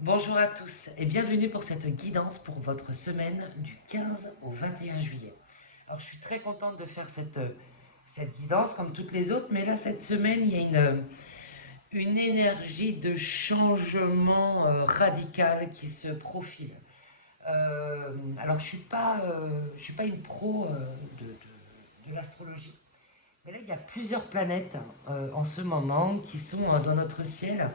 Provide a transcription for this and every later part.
Bonjour à tous et bienvenue pour cette guidance pour votre semaine du 15 au 21 juillet. Alors je suis très contente de faire cette guidance comme toutes les autres, mais là cette semaine il y a une énergie de changement radical qui se profile. Alors je suis pas une pro de l'astrologie, mais là il y a plusieurs planètes en ce moment qui sont dans notre ciel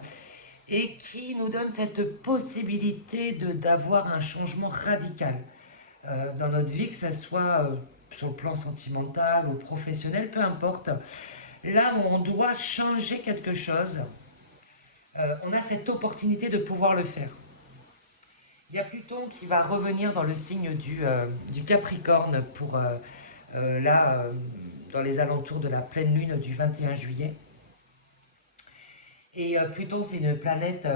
et qui nous donne cette possibilité d'avoir un changement radical dans notre vie, que ce soit sur le plan sentimental ou professionnel, peu importe. Là où on doit changer quelque chose, on a cette opportunité de pouvoir le faire. Il y a Pluton qui va revenir dans le signe du Capricorne pour là, dans les alentours de la pleine lune du 21 juillet. Et Pluton, c'est une planète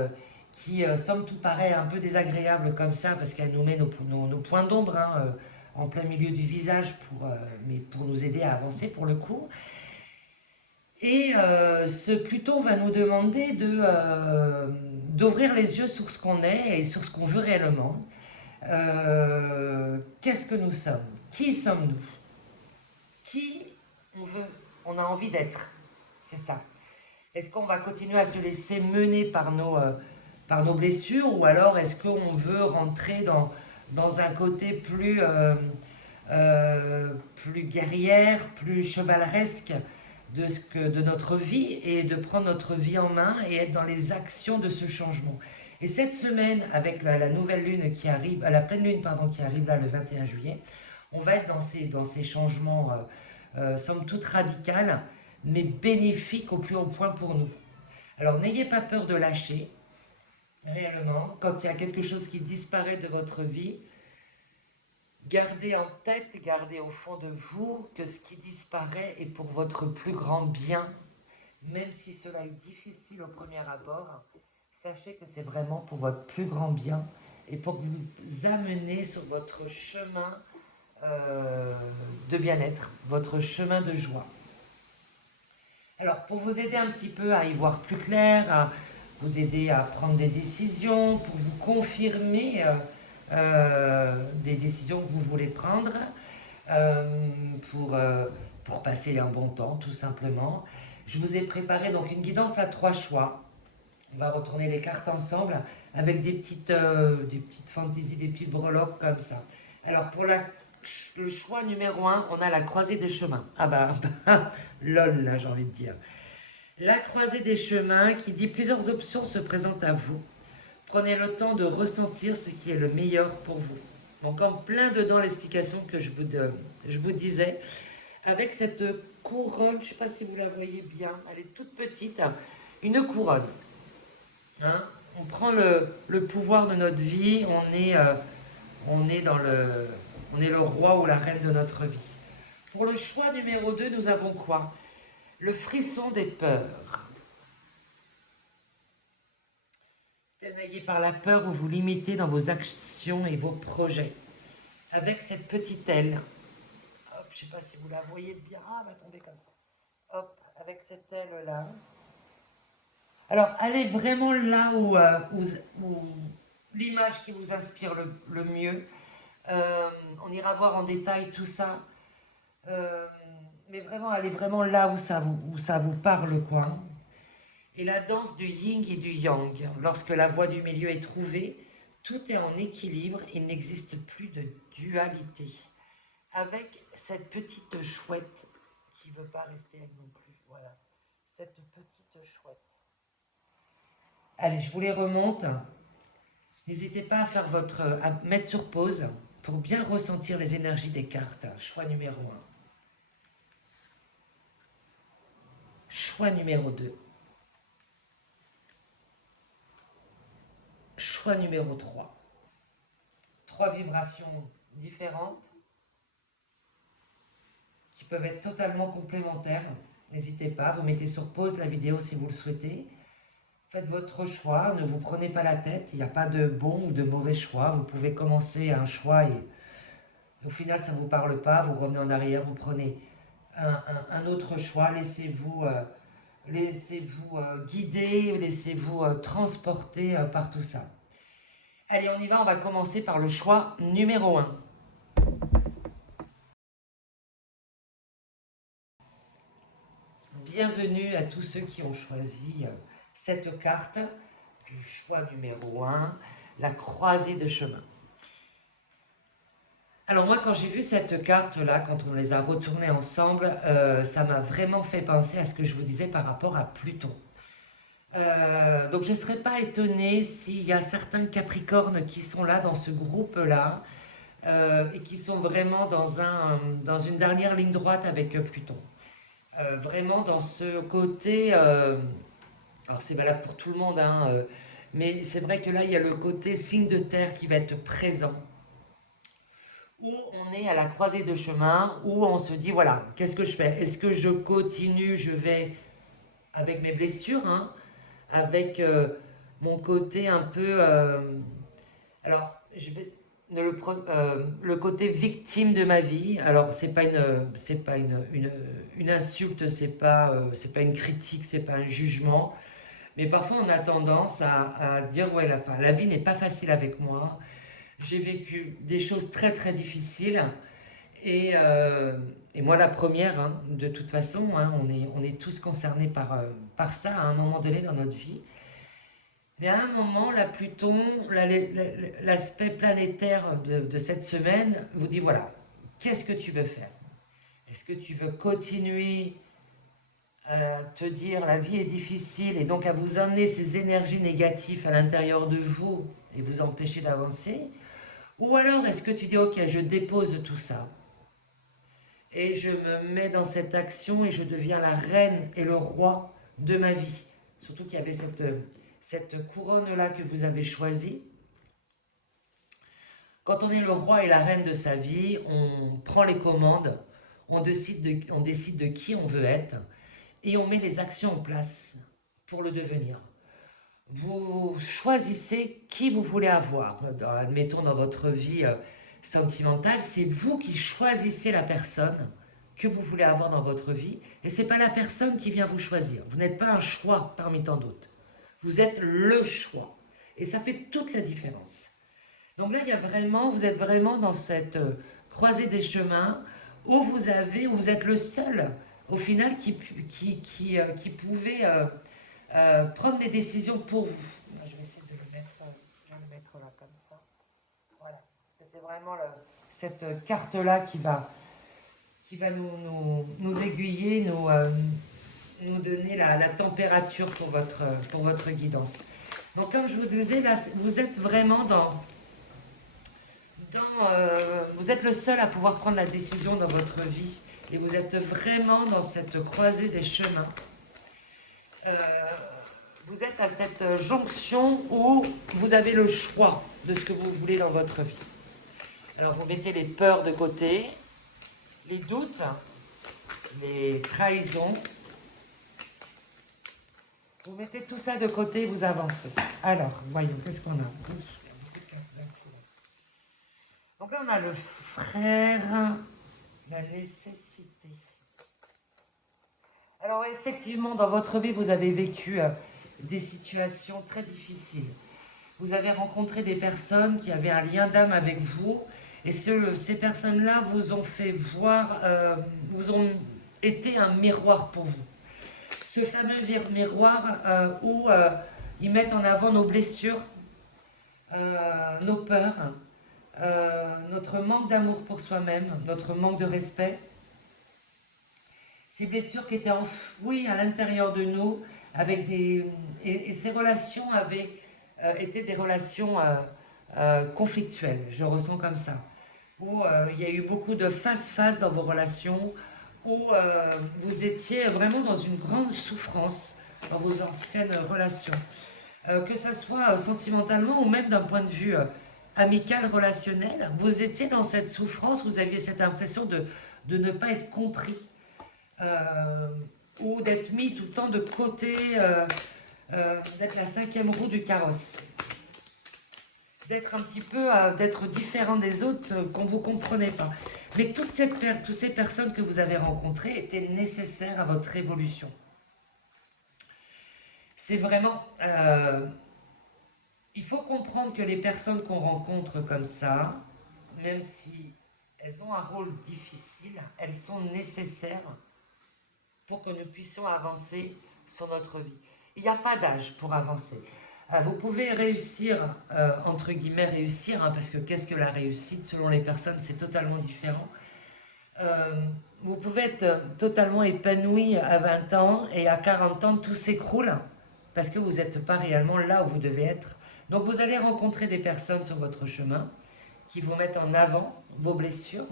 qui, somme tout, paraît un peu désagréable comme ça, parce qu'elle nous met nos points d'ombre hein, en plein milieu du visage, mais pour nous aider à avancer pour le coup. Et ce Pluton va nous demander d'ouvrir les yeux sur ce qu'on est et sur ce qu'on veut réellement. Qu'est-ce que nous sommes? Qui sommes-nous? Qui on veut, on a envie d'être? C'est ça. Est-ce qu'on va continuer à se laisser mener par nos blessures, ou alors est-ce qu'on veut rentrer dans un côté plus guerrière, plus chevaleresque de notre vie, et de prendre notre vie en main et être dans les actions de ce changement. Et cette semaine, avec la nouvelle lune qui arrive, la pleine lune pardon, qui arrive là le 21 juillet, on va être dans ces changements, somme toute radicales, mais bénéfiques au plus haut point pour nous. Alors n'ayez pas peur de lâcher, réellement. Quand il y a quelque chose qui disparaît de votre vie, gardez en tête, gardez au fond de vous que ce qui disparaît est pour votre plus grand bien, même si cela est difficile au premier abord. Sachez que c'est vraiment pour votre plus grand bien et pour vous amener sur votre chemin euh, de bien-être, votre chemin de joie. Alors, pour vous aider un petit peu à y voir plus clair, à vous aider à prendre des décisions, pour vous confirmer des décisions que vous voulez prendre, euh, pour, euh, pour passer un bon temps, tout simplement, je vous ai préparé donc une guidance à trois choix. On va retourner les cartes ensemble avec des petites fantaisies, des petites breloques comme ça. Alors, le choix numéro un, on a la croisée des chemins. Ah bah, lol, là, j'ai envie de dire. La croisée des chemins qui dit plusieurs options se présentent à vous. Prenez le temps de ressentir ce qui est le meilleur pour vous. Donc en plein dedans l'explication que je vous disais, avec cette couronne, je ne sais pas si vous la voyez bien, elle est toute petite, une couronne. Hein. On prend le pouvoir de notre vie, on est on est le roi ou la reine de notre vie. Pour le choix numéro 2, nous avons quoi? Le frisson des peurs. Tenaillé par la peur, vous vous limitez dans vos actions et vos projets. Avec cette petite aile, hop, je ne sais pas si vous la voyez bien, ah, elle va tomber comme ça. Hop, avec cette aile-là. Alors, allez vraiment là où l'image qui vous inspire le mieux. Euh, on ira voir en détail tout ça. Euh, mais vraiment, allez vraiment là où ça vous parle, quoi. Et la danse du yin et du yang. Lorsque la voie du milieu est trouvée, tout est en équilibre, il n'existe plus de dualité. Avec cette petite chouette qui ne veut pas rester elle non plus. Voilà, cette petite chouette. Allez, je vous les remonte. N'hésitez pas à mettre sur pause pour bien ressentir les énergies des cartes. Choix numéro un. Choix numéro 2. Choix numéro 3. Trois vibrations différentes qui peuvent être totalement complémentaires. N'hésitez pas, vous mettez sur pause la vidéo si vous le souhaitez. Faites votre choix, ne vous prenez pas la tête, il n'y a pas de bon ou de mauvais choix. Vous pouvez commencer un choix et au final ça ne vous parle pas, vous revenez en arrière, vous prenez un autre choix, laissez-vous guider, laissez-vous transporter par tout ça. Allez, on y va, on va commencer par le choix numéro 1. Bienvenue à tous ceux qui ont choisi cette carte du choix numéro 1, la croisée de chemin. Alors moi, quand j'ai vu cette carte-là, quand on les a retournées ensemble, ça m'a vraiment fait penser à ce que je vous disais par rapport à Pluton. Donc je ne serais pas étonnée s'il y a certains Capricornes qui sont là dans ce groupe-là et qui sont vraiment dans une dernière ligne droite avec Pluton. Vraiment dans ce côté, alors c'est valable pour tout le monde, hein, mais c'est vrai que là il y a le côté signe de terre qui va être présent, où on est à la croisée de chemin, où on se dit voilà, qu'est-ce que je fais? Est-ce que je continue, je vais avec mes blessures, hein, avec mon côté un peu, alors je vais le côté victime de ma vie. Alors c'est pas une insulte, c'est pas une critique, c'est pas un jugement. Mais parfois on a tendance à dire ouais la vie n'est pas facile avec moi. J'ai vécu des choses très très difficiles et, euh, et moi la première, hein, de toute façon, hein, on est tous concernés par ça à un moment donné dans notre vie. Mais à un moment, la Pluton, l'aspect planétaire de cette semaine vous dit voilà, qu'est-ce que tu veux faire? Est-ce que tu veux continuer à te dire la vie est difficile et donc à vous amener ces énergies négatives à l'intérieur de vous et vous empêcher d'avancer? Ou alors est-ce que tu dis ok, je dépose tout ça et je me mets dans cette action et je deviens la reine et le roi de ma vie? Surtout qu'il y avait cette couronne-là que vous avez choisie. Quand on est le roi et la reine de sa vie, on prend les commandes, on décide de qui on veut être et on met les actions en place pour le devenir. Vous choisissez qui vous voulez avoir. Admettons dans votre vie sentimentale, c'est vous qui choisissez la personne que vous voulez avoir dans votre vie et c'est pas la personne qui vient vous choisir. Vous n'êtes pas un choix parmi tant d'autres. Vous êtes le choix et ça fait toute la différence. Donc là, vous êtes vraiment dans cette croisée des chemins où vous êtes le seul au final qui pouvait prendre les décisions pour vous. Moi, je vais essayer de je vais le mettre là comme ça. Voilà, parce que c'est vraiment cette carte-là qui va nous aiguiller, nous donner la température pour votre guidance. Donc comme je vous disais, là, vous êtes vraiment vous êtes le seul à pouvoir prendre la décision dans votre vie et vous êtes vraiment dans cette croisée des chemins. Euh, vous êtes à cette jonction où vous avez le choix de ce que vous voulez dans votre vie. Alors vous mettez les peurs de côté, les doutes, les trahisons. Vous mettez tout ça de côté et vous avancez. Alors, voyons, qu'est-ce qu'on a? Donc là, on a le frère, la nécessité. Alors effectivement, dans votre vie, vous avez vécu des situations très difficiles. Vous avez rencontré des personnes qui avaient un lien d'âme avec vous, et ces personnes-là vous ont fait voir, vous ont été un miroir pour vous. Ce fameux miroir où ils mettent en avant nos blessures, nos peurs, notre manque d'amour pour soi-même, notre manque de respect, ces blessures qui étaient enfouies à l'intérieur de nous, et ces relations avaient été des relations conflictuelles, je ressens comme ça, où il y a eu beaucoup de face-face dans vos relations, où vous étiez vraiment dans une grande souffrance dans vos anciennes relations, que ce soit sentimentalement ou même d'un point de vue amical, relationnel, vous étiez dans cette souffrance, vous aviez cette impression de ne pas être compris, euh, ou d'être mis tout le temps de côté, d'être la cinquième roue du carrosse, d'être un petit peu, d'être différent des autres, qu'on ne vous comprenait pas. Mais toutes ces personnes que vous avez rencontrées étaient nécessaires à votre évolution. C'est vraiment il faut comprendre que les personnes qu'on rencontre comme ça, même si elles ont un rôle difficile, elles sont nécessaires pour que nous puissions avancer sur notre vie. Il n'y a pas d'âge pour avancer. Vous pouvez réussir, entre guillemets réussir, hein, parce que qu'est-ce que la réussite selon les personnes, c'est totalement différent. Vous pouvez être totalement épanoui à 20 ans et à 40 ans, tout s'écroule parce que vous n'êtes pas réellement là où vous devez être. Donc vous allez rencontrer des personnes sur votre chemin qui vous mettent en avant vos blessures.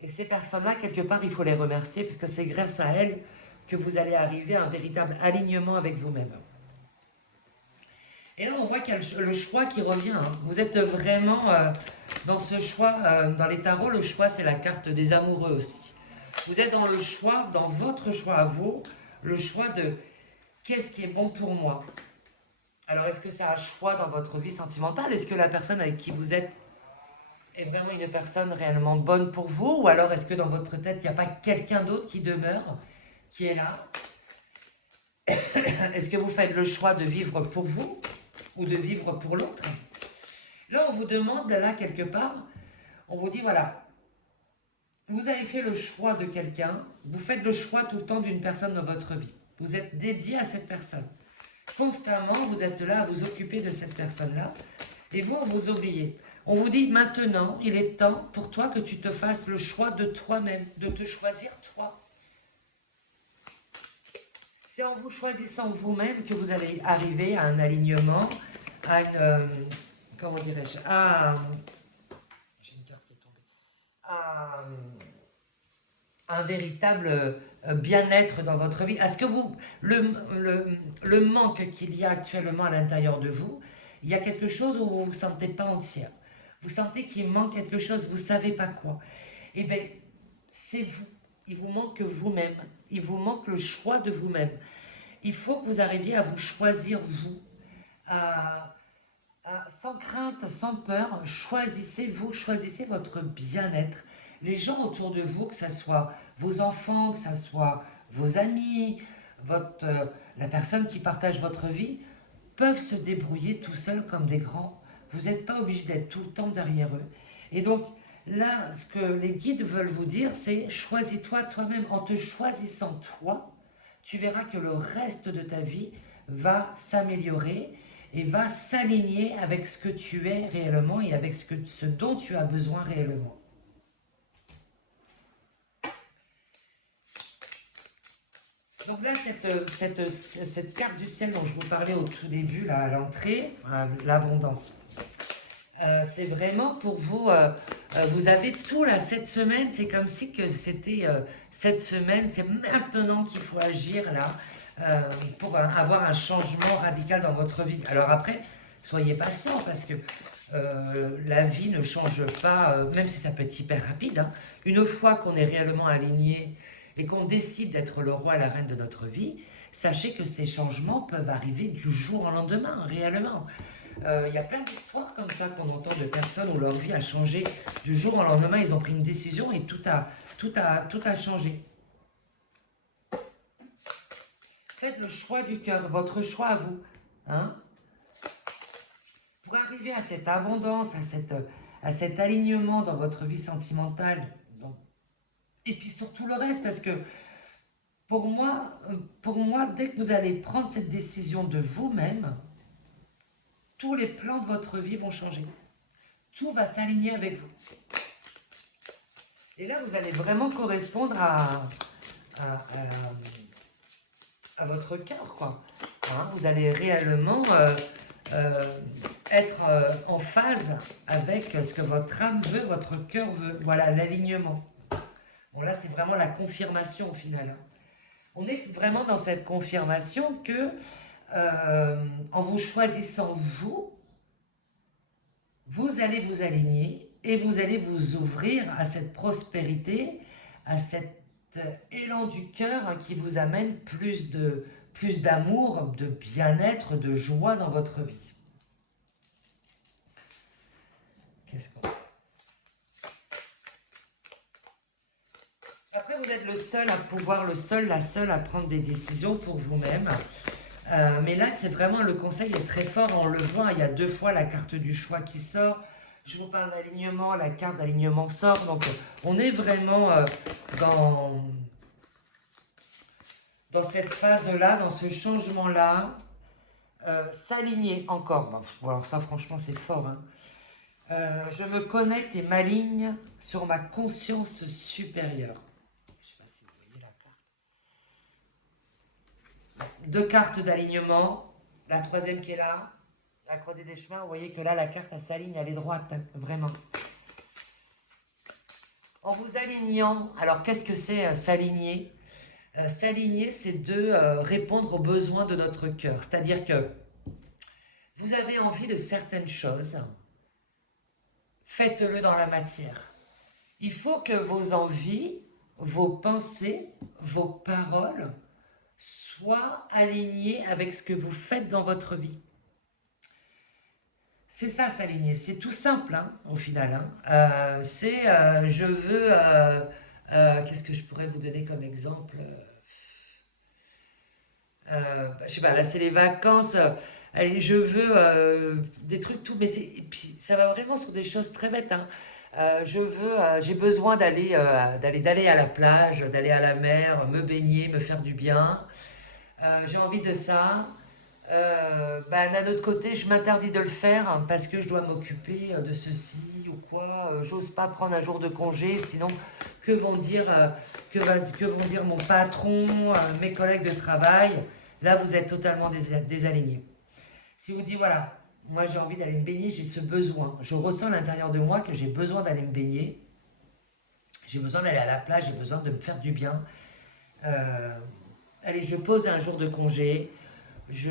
Et ces personnes-là, quelque part, il faut les remercier parce que c'est grâce à elles que vous allez arriver à un véritable alignement avec vous-même. Et là, on voit qu'il y a le choix qui revient. Hein. Vous êtes vraiment dans ce choix, dans les tarots, le choix, c'est la carte des amoureux aussi. Vous êtes dans le choix, dans votre choix à vous, le choix de qu'est-ce qui est bon pour moi. Alors, est-ce que c'est un choix dans votre vie sentimentale? Est-ce que la personne avec qui vous êtes est vraiment une personne réellement bonne pour vous? Ou alors, est-ce que dans votre tête, il n'y a pas quelqu'un d'autre qui demeure, qui est là? Est-ce que vous faites le choix de vivre pour vous ou de vivre pour l'autre? Là, on vous demande, là, quelque part, on vous dit, voilà, vous avez fait le choix de quelqu'un, vous faites le choix tout le temps d'une personne dans votre vie. Vous êtes dédié à cette personne. Constamment, vous êtes là à vous occuper de cette personne-là, et vous oubliez. On vous dit, maintenant, il est temps pour toi que tu te fasses le choix de toi-même, de te choisir toi. C'est en vous choisissant vous-même que vous allez arriver à un alignement, à une, comment dirais-je, j'ai une carte qui est tombée, à un véritable bien-être dans votre vie. Est-ce que vous, le manque qu'il y a actuellement à l'intérieur de vous, il y a quelque chose où vous ne vous sentez pas entière. Vous sentez qu'il manque quelque chose, vous ne savez pas quoi. Eh bien, c'est vous. Il vous manque vous-même. Il vous manque le choix de vous-même. Il faut que vous arriviez à vous choisir vous, sans crainte, sans peur, choisissez-vous, choisissez votre bien-être. Les gens autour de vous, que ce soit vos enfants, que ce soit vos amis, la personne qui partage votre vie, peuvent se débrouiller tout seuls comme des grands. Vous n'êtes pas obligé d'être tout le temps derrière eux. Et donc, là, ce que les guides veulent vous dire, c'est choisis-toi toi-même. En te choisissant toi, tu verras que le reste de ta vie va s'améliorer et va s'aligner avec ce que tu es réellement et avec ce dont tu as besoin réellement. Donc là, cette carte du ciel dont je vous parlais au tout début, là, à l'entrée, l'abondance, c'est vraiment pour vous, vous avez tout là, cette semaine, c'est comme si que c'était cette semaine, c'est maintenant qu'il faut agir là, pour avoir un changement radical dans votre vie. Alors après, soyez patient parce que la vie ne change pas, même si ça peut être hyper rapide, hein. Une fois qu'on est réellement aligné et qu'on décide d'être le roi et la reine de notre vie, sachez que ces changements peuvent arriver du jour au lendemain, réellement. Il y a plein d'histoires comme ça qu'on entend de personnes où leur vie a changé du jour au lendemain, ils ont pris une décision et tout a changé. Faites le choix du cœur, votre choix à vous. Hein? Pour arriver à cette abondance, à cet alignement dans votre vie sentimentale, et puis surtout le reste, parce que pour moi, dès que vous allez prendre cette décision de vous-même, tous les plans de votre vie vont changer. Tout va s'aligner avec vous. Et là, vous allez vraiment correspondre à votre cœur, quoi. Hein, vous allez réellement être en phase avec ce que votre âme veut, votre cœur veut. Voilà, l'alignement. Bon, là, c'est vraiment la confirmation au final. On est vraiment dans cette confirmation que, en vous choisissant vous allez vous aligner et vous allez vous ouvrir à cette prospérité, à cet élan du cœur qui vous amène plus d'amour, de bien-être, de joie dans votre vie. Qu'est-ce qu'on... Après, vous êtes le seul à pouvoir, la seule à prendre des décisions pour vous-même. Mais là, c'est vraiment, le conseil est très fort, on le voit, il y a 2 fois la carte du choix qui sort. Je vous parle d'alignement, la carte d'alignement sort, donc on est vraiment dans, dans cette phase-là, dans ce changement-là. S'aligner encore, bon, alors ça franchement c'est fort, hein. Je me connecte et m'aligne sur ma conscience supérieure. Je sais pas si vous voyez la carte. 2 cartes d'alignement, la troisième qui est là, la croisée des chemins. Vous voyez que là la carte elle s'aligne, elle est droite, hein, vraiment. En vous alignant, alors qu'est-ce que c'est s'aligner? S'aligner, c'est de répondre aux besoins de notre cœur. C'est-à-dire que vous avez envie de certaines choses, faites-le dans la matière. Il faut que vos envies, vos pensées, vos paroles soient alignées avec ce que vous faites dans votre vie. C'est ça, s'aligner. C'est tout simple, hein, au final, hein. Je veux... qu'est-ce que je pourrais vous donner comme exemple? Je sais pas, là, c'est les vacances. Allez, je veux des trucs tout... Mais puis, ça va vraiment sur des choses très bêtes, hein. J'ai besoin d'aller à la plage, d'aller à la mer, me baigner, me faire du bien. J'ai envie de ça. D'un autre côté, je m'interdis de le faire hein, parce que je dois m'occuper de ceci ou quoi. J'ose pas prendre un jour de congé, sinon que vont dire, que vont dire mon patron, mes collègues de travail. Là, vous êtes totalement désaligné. Si vous dites, voilà, moi j'ai envie d'aller me baigner, j'ai ce besoin. Je ressens à l'intérieur de moi que j'ai besoin d'aller me baigner. J'ai besoin d'aller à la plage, j'ai besoin de me faire du bien. Euh, Allez, je pose un jour de congé. Je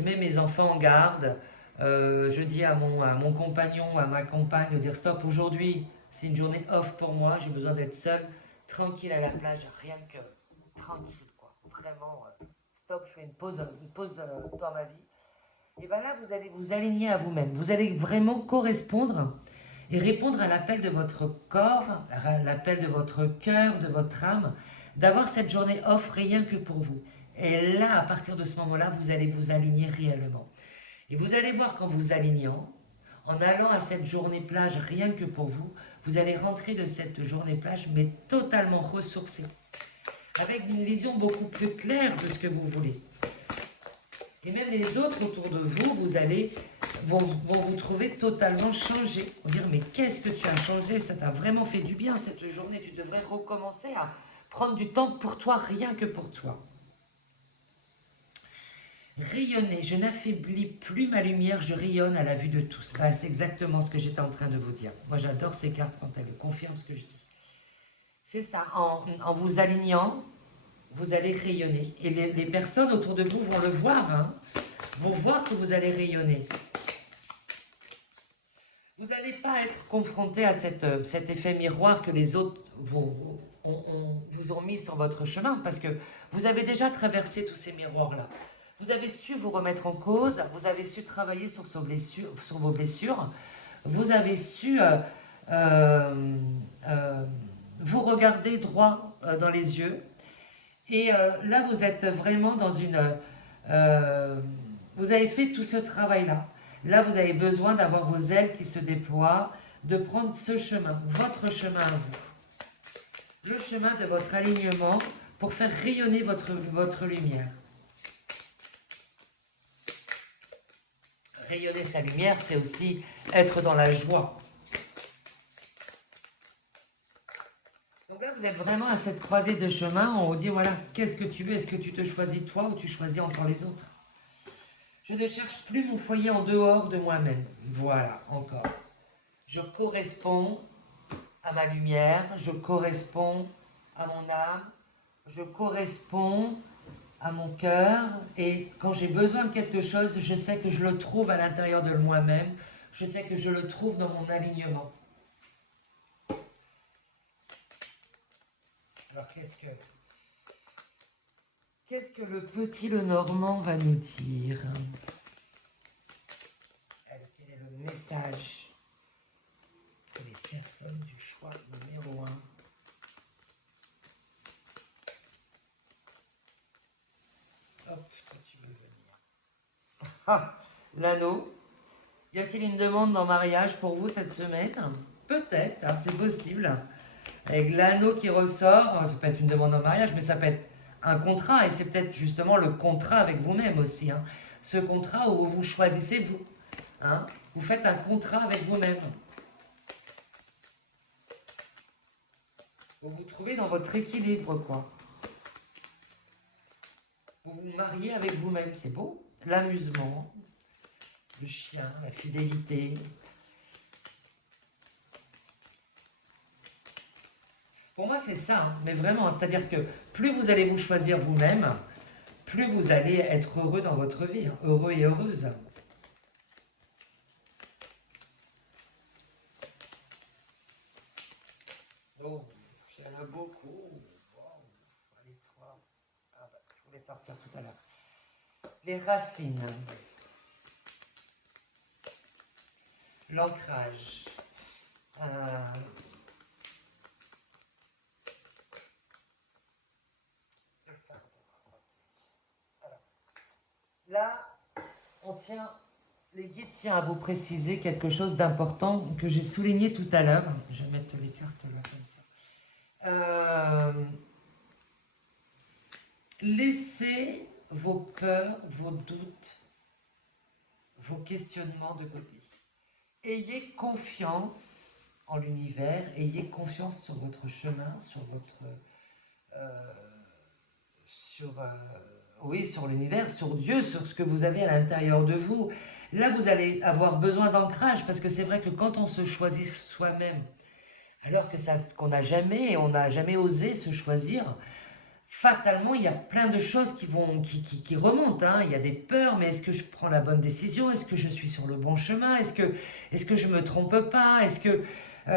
mets mes enfants en garde. Je dis à mon compagnon, à ma compagne de dire stop, aujourd'hui, c'est une journée off pour moi. J'ai besoin d'être seul, tranquille à la plage, rien que tranquille, quoi. Vraiment, stop, je fais une pause dans ma vie. Et bien là, vous allez vous aligner à vous-même. Vous allez vraiment correspondre et répondre à l'appel de votre corps, à l'appel de votre cœur, de votre âme, d'avoir cette journée off rien que pour vous. Et là, à partir de ce moment-là, vous allez vous aligner réellement. Et vous allez voir qu'en vous alignant, en allant à cette journée plage rien que pour vous, vous allez rentrer de cette journée plage, mais totalement ressourcé, avec une vision beaucoup plus claire de ce que vous voulez. Et même les autres autour de vous, vont vous trouver totalement changé. Vont dire, mais qu'est-ce que tu as changé? Ça t'a vraiment fait du bien cette journée. Tu devrais recommencer à prendre du temps pour toi, rien que pour toi. Rayonner, je n'affaiblis plus ma lumière, je rayonne à la vue de tous. Ah, c'est exactement ce que j'étais en train de vous dire. Moi, j'adore ces cartes quand elles confirment ce que je dis. C'est ça, en vous alignant, vous allez rayonner. Et les personnes autour de vous vont le voir, hein, vont voir que vous allez rayonner. Vous n'allez pas être confronté à cet effet miroir que les autres vous ont mis sur votre chemin parce que vous avez déjà traversé tous ces miroirs-là. Vous avez su vous remettre en cause, vous avez su travailler sur vos blessures, vous avez su euh, vous regarder droit dans les yeux. Et là, vous êtes vraiment dans une... vous avez fait tout ce travail-là. Là, vous avez besoin d'avoir vos ailes qui se déploient, de prendre ce chemin, votre chemin à vous. Le chemin de votre alignement pour faire rayonner votre lumière. Rayonner sa lumière, c'est aussi être dans la joie. Donc là, vous êtes vraiment à cette croisée de chemin. On vous dit, voilà, qu'est-ce que tu veux? Est-ce que tu te choisis toi ou tu choisis encore les autres? Je ne cherche plus mon foyer en dehors de moi-même. Voilà, encore. Je corresponds à ma lumière, je corresponds à mon âme, je corresponds à mon cœur. Et quand j'ai besoin de quelque chose, je sais que je le trouve à l'intérieur de moi-même. Je sais que je le trouve dans mon alignement. Alors qu'est-ce que le petit Lenormand va nous dire? Quel est le message pour les personnes du choix numéro 1? Hop. tu veux venir? Ah, l'anneau. Y a-t-il une demande en mariage pour vous cette semaine? Peut-être, hein, c'est possible. Avec l'anneau qui ressort, ça peut être une demande en mariage, mais ça peut être un contrat, et c'est peut-être justement le contrat avec vous-même aussi, hein. Ce contrat où vous choisissez vous, hein. Vous faites un contrat avec vous-même. Vous vous trouvez dans votre équilibre, quoi. Vous vous mariez avec vous-même, c'est beau. L'amusement, le chien, la fidélité. Pour moi, c'est ça, hein, mais vraiment, c'est-à-dire que plus vous allez vous choisir vous-même, plus vous allez être heureux dans votre vie, hein, heureux et heureuse. Oh, il y en a beaucoup. Wow. Allez, toi. Ah bah, je voulais sortir tout à l'heure. Les racines, l'ancrage. Euh, Là, on tient, le guide tient à vous préciser quelque chose d'important que j'ai souligné tout à l'heure. Je vais mettre les cartes là comme ça. Laissez vos peurs, vos doutes, vos questionnements de côté. Ayez confiance en l'univers, ayez confiance sur votre chemin, sur votre... euh, sur, oui, sur l'univers, sur Dieu, sur ce que vous avez à l'intérieur de vous. Là, vous allez avoir besoin d'ancrage, parce que c'est vrai que quand on se choisit soi-même, alors que ça, on n'a jamais osé se choisir, fatalement, il y a plein de choses qui remontent, hein. Il y a des peurs, mais est-ce que je prends la bonne décision? Est-ce que je suis sur le bon chemin? Est-ce que je me trompe pas? Est-ce que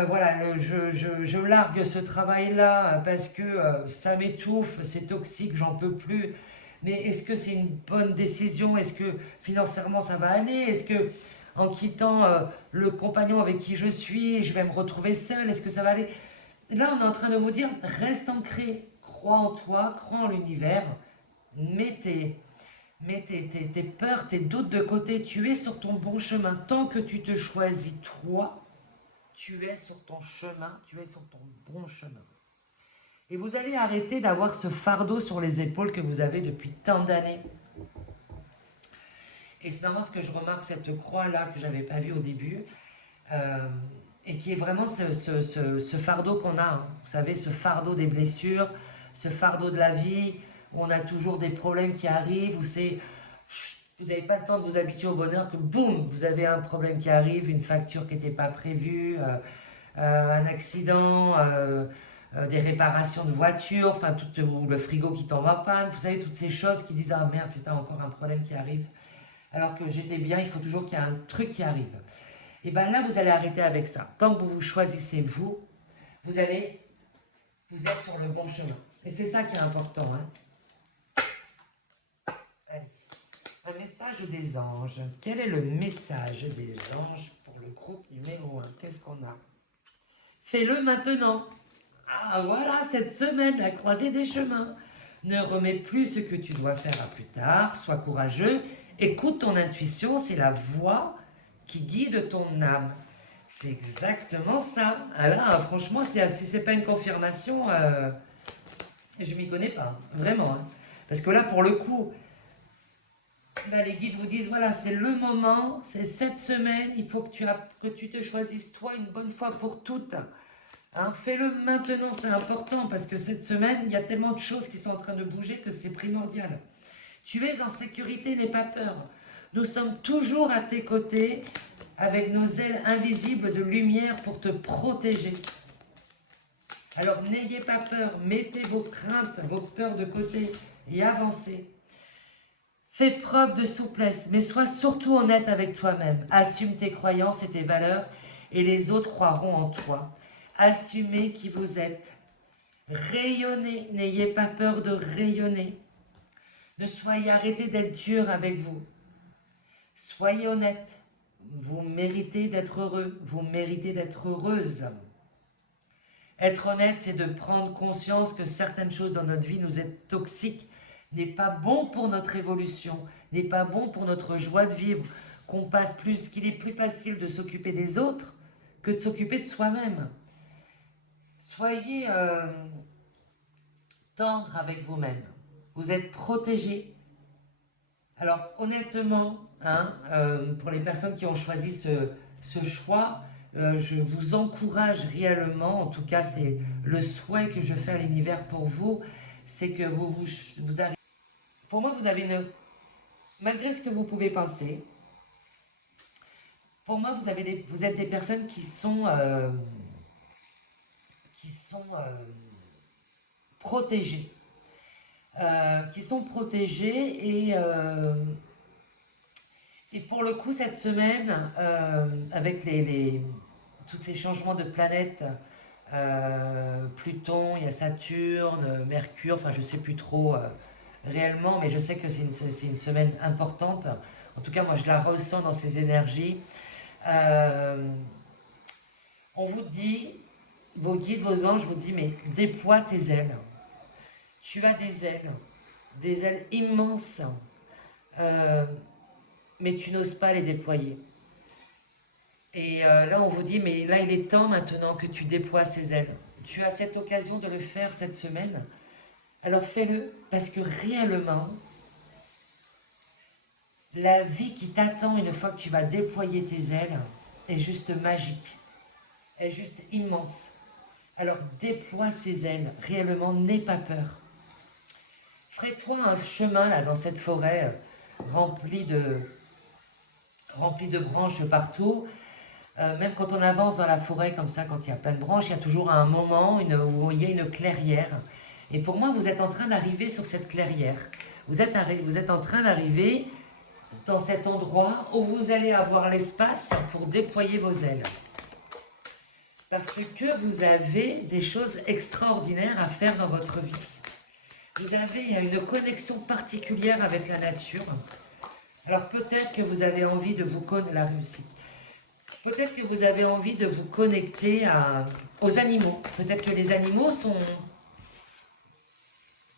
voilà, je largue ce travail-là parce que ça m'étouffe, c'est toxique, j'en peux plus. Mais est-ce que c'est une bonne décision? Est-ce que financièrement ça va aller? Est-ce que en quittant le compagnon avec qui je suis, je vais me retrouver seule? Est-ce que ça va aller? Là, on est en train de vous dire, reste ancré, crois en toi, crois en l'univers, mets tes peurs, tes doutes de côté, tu es sur ton bon chemin. Tant que tu te choisis toi, tu es sur ton chemin, tu es sur ton bon chemin. Et vous allez arrêter d'avoir ce fardeau sur les épaules que vous avez depuis tant d'années. Et c'est vraiment ce que je remarque, cette croix-là que je n'avais pas vue au début, et qui est vraiment ce fardeau qu'on a, hein. Vous savez, ce fardeau des blessures, ce fardeau de la vie, où on a toujours des problèmes qui arrivent, où c'est... Vous n'avez pas le temps de vous habituer au bonheur, que boum, vous avez un problème qui arrive, une facture qui n'était pas prévue, un accident, des réparations de voiture, enfin, ou le frigo qui tombe en panne, vous savez, toutes ces choses qui disent, ah merde, putain, encore un problème qui arrive. Alors que j'étais bien, il faut toujours qu'il y ait un truc qui arrive. Et bien là, vous allez arrêter avec ça. Tant que vous vous choisissez vous, vous êtes sur le bon chemin. Et c'est ça qui est important, hein. Allez. Un message des anges. Quel est le message des anges pour le groupe numéro 1? Qu'est-ce qu'on a? Fais-le maintenant. Ah voilà, cette semaine, la croisée des chemins. Ne remets plus ce que tu dois faire à plus tard. Sois courageux. Écoute ton intuition, c'est la voix qui guide ton âme. C'est exactement ça. Alors, franchement, si ce n'est pas une confirmation, je m'y connais pas, vraiment, hein. Parce que là, pour le coup, là, les guides vous disent, voilà, c'est le moment, c'est cette semaine, il faut que tu te choisisses toi une bonne fois pour toutes. Hein, fais-le maintenant, c'est important, parce que cette semaine, il y a tellement de choses qui sont en train de bouger que c'est primordial. Tu es en sécurité, n'aie pas peur. Nous sommes toujours à tes côtés, avec nos ailes invisibles de lumière pour te protéger. Alors n'ayez pas peur, mettez vos craintes, vos peurs de côté et avancez. Fais preuve de souplesse, mais sois surtout honnête avec toi-même. Assume tes croyances et tes valeurs et les autres croiront en toi. Assumez qui vous êtes. Rayonnez, n'ayez pas peur de rayonner. Ne soyez arrêtés d'être dur avec vous. Soyez honnête. Vous méritez d'être heureux, vous méritez d'être heureuse. Être honnête, c'est de prendre conscience que certaines choses dans notre vie nous sont toxiques, n'est pas bon pour notre évolution, n'est pas bon pour notre joie de vivre, qu'il est plus facile de s'occuper des autres que de s'occuper de soi-même. Soyez tendre avec vous-même. Vous êtes protégés. Alors honnêtement, hein, pour les personnes qui ont choisi ce choix, je vous encourage réellement, en tout cas c'est le souhait que je fais à l'univers pour vous, c'est que vous arrivez. Pour moi, vous avez malgré ce que vous pouvez penser, pour moi, vous êtes des personnes qui sont protégées. Qui sont protégées et pour le coup, cette semaine, avec tous ces changements de planètes, Pluton, il y a Saturne, Mercure, enfin je ne sais plus trop réellement, mais je sais que c'est une semaine importante. En tout cas, moi je la ressens dans ces énergies. On vous dit, vos guides, vos anges vous disent, mais déploie tes ailes. Tu as des ailes immenses, mais tu n'oses pas les déployer. Et là, on vous dit, mais là, il est temps maintenant que tu déploies ces ailes. Tu as cette occasion de le faire cette semaine. Alors fais-le, parce que réellement, la vie qui t'attend une fois que tu vas déployer tes ailes est juste magique, est juste immense. Alors déploie ces ailes, réellement, n'aie pas peur. Ferai-toi un chemin là dans cette forêt remplie de branches partout. Même quand on avance dans la forêt comme ça, quand il y a plein de branches, il y a toujours un moment où il y a une clairière. Et pour moi, vous êtes en train d'arriver sur cette clairière. Vous êtes en train d'arriver dans cet endroit où vous allez avoir l'espace pour déployer vos ailes. Parce que vous avez des choses extraordinaires à faire dans votre vie. Vous avez une connexion particulière avec la nature. Alors peut-être que vous avez envie de vous connaître la réussite. Peut-être que vous avez envie de vous connecter aux animaux. Peut-être que les animaux sont...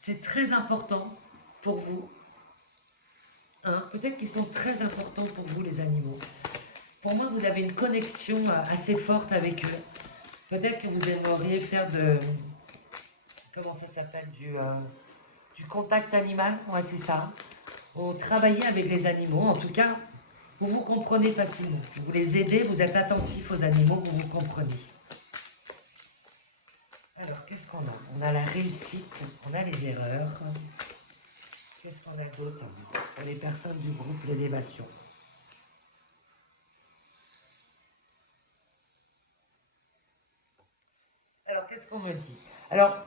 C'est très important pour vous. Hein? Peut-être qu'ils sont très importants pour vous, les animaux. Pour moi, vous avez une connexion assez forte avec eux. Peut-être que vous aimeriez faire comment ça s'appelle, du contact animal, ouais c'est ça. Ou travailler avec les animaux, en tout cas, vous vous comprenez facilement. Vous les aidez, vous êtes attentif aux animaux, vous vous comprenez. Alors, qu'est-ce qu'on a? On a la réussite, on a les erreurs. Qu'est-ce qu'on a d'autre pour les personnes du groupe l'élévation? Alors, qu'est-ce qu'on me dit? Alors,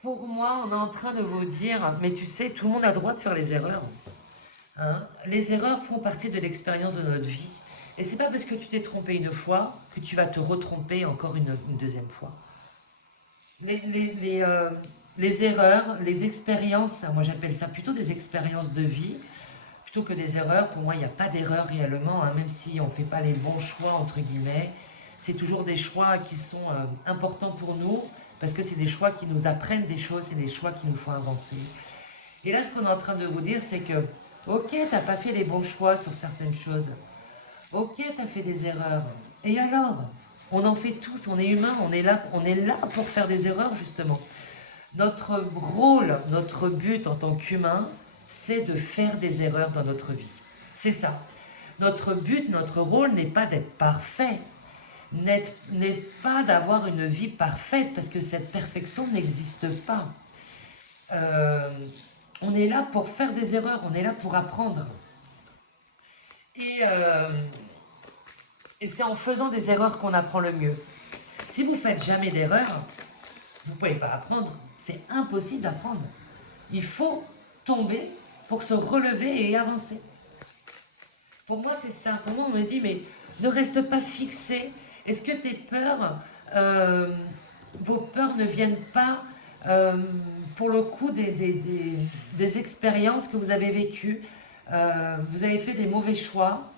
pour moi, on est en train de vous dire, mais tu sais, tout le monde a le droit de faire les erreurs. Hein? Les erreurs font partie de l'expérience de notre vie. Et c'est pas parce que tu t'es trompé une fois que tu vas te retromper encore une deuxième fois. Les erreurs, les expériences, moi j'appelle ça plutôt des expériences de vie, plutôt que des erreurs. Pour moi, il n'y a pas d'erreur réellement, hein, même si on ne fait pas les bons choix, entre guillemets. C'est toujours des choix qui sont importants pour nous, parce que c'est des choix qui nous apprennent des choses, c'est des choix qui nous font avancer. Et là, ce qu'on est en train de vous dire, c'est que, ok, tu n'as pas fait les bons choix sur certaines choses. Ok, tu as fait des erreurs. Et alors? On en fait tous, on est humain, on est là pour faire des erreurs, justement. Notre rôle, notre but en tant qu'humain, c'est de faire des erreurs dans notre vie. C'est ça. Notre but, notre rôle n'est pas d'être parfait, n'est pas d'avoir une vie parfaite, parce que cette perfection n'existe pas. On est là pour faire des erreurs, on est là pour apprendre. Et c'est en faisant des erreurs qu'on apprend le mieux. Si vous ne faites jamais d'erreurs, vous ne pouvez pas apprendre. C'est impossible d'apprendre. Il faut tomber pour se relever et avancer. Pour moi, c'est ça. Pour moi, on me dit, mais ne reste pas fixé. Est-ce que tes peurs, vos peurs ne viennent pas, pour le coup, des expériences que vous avez vécues? Vous avez fait des mauvais choix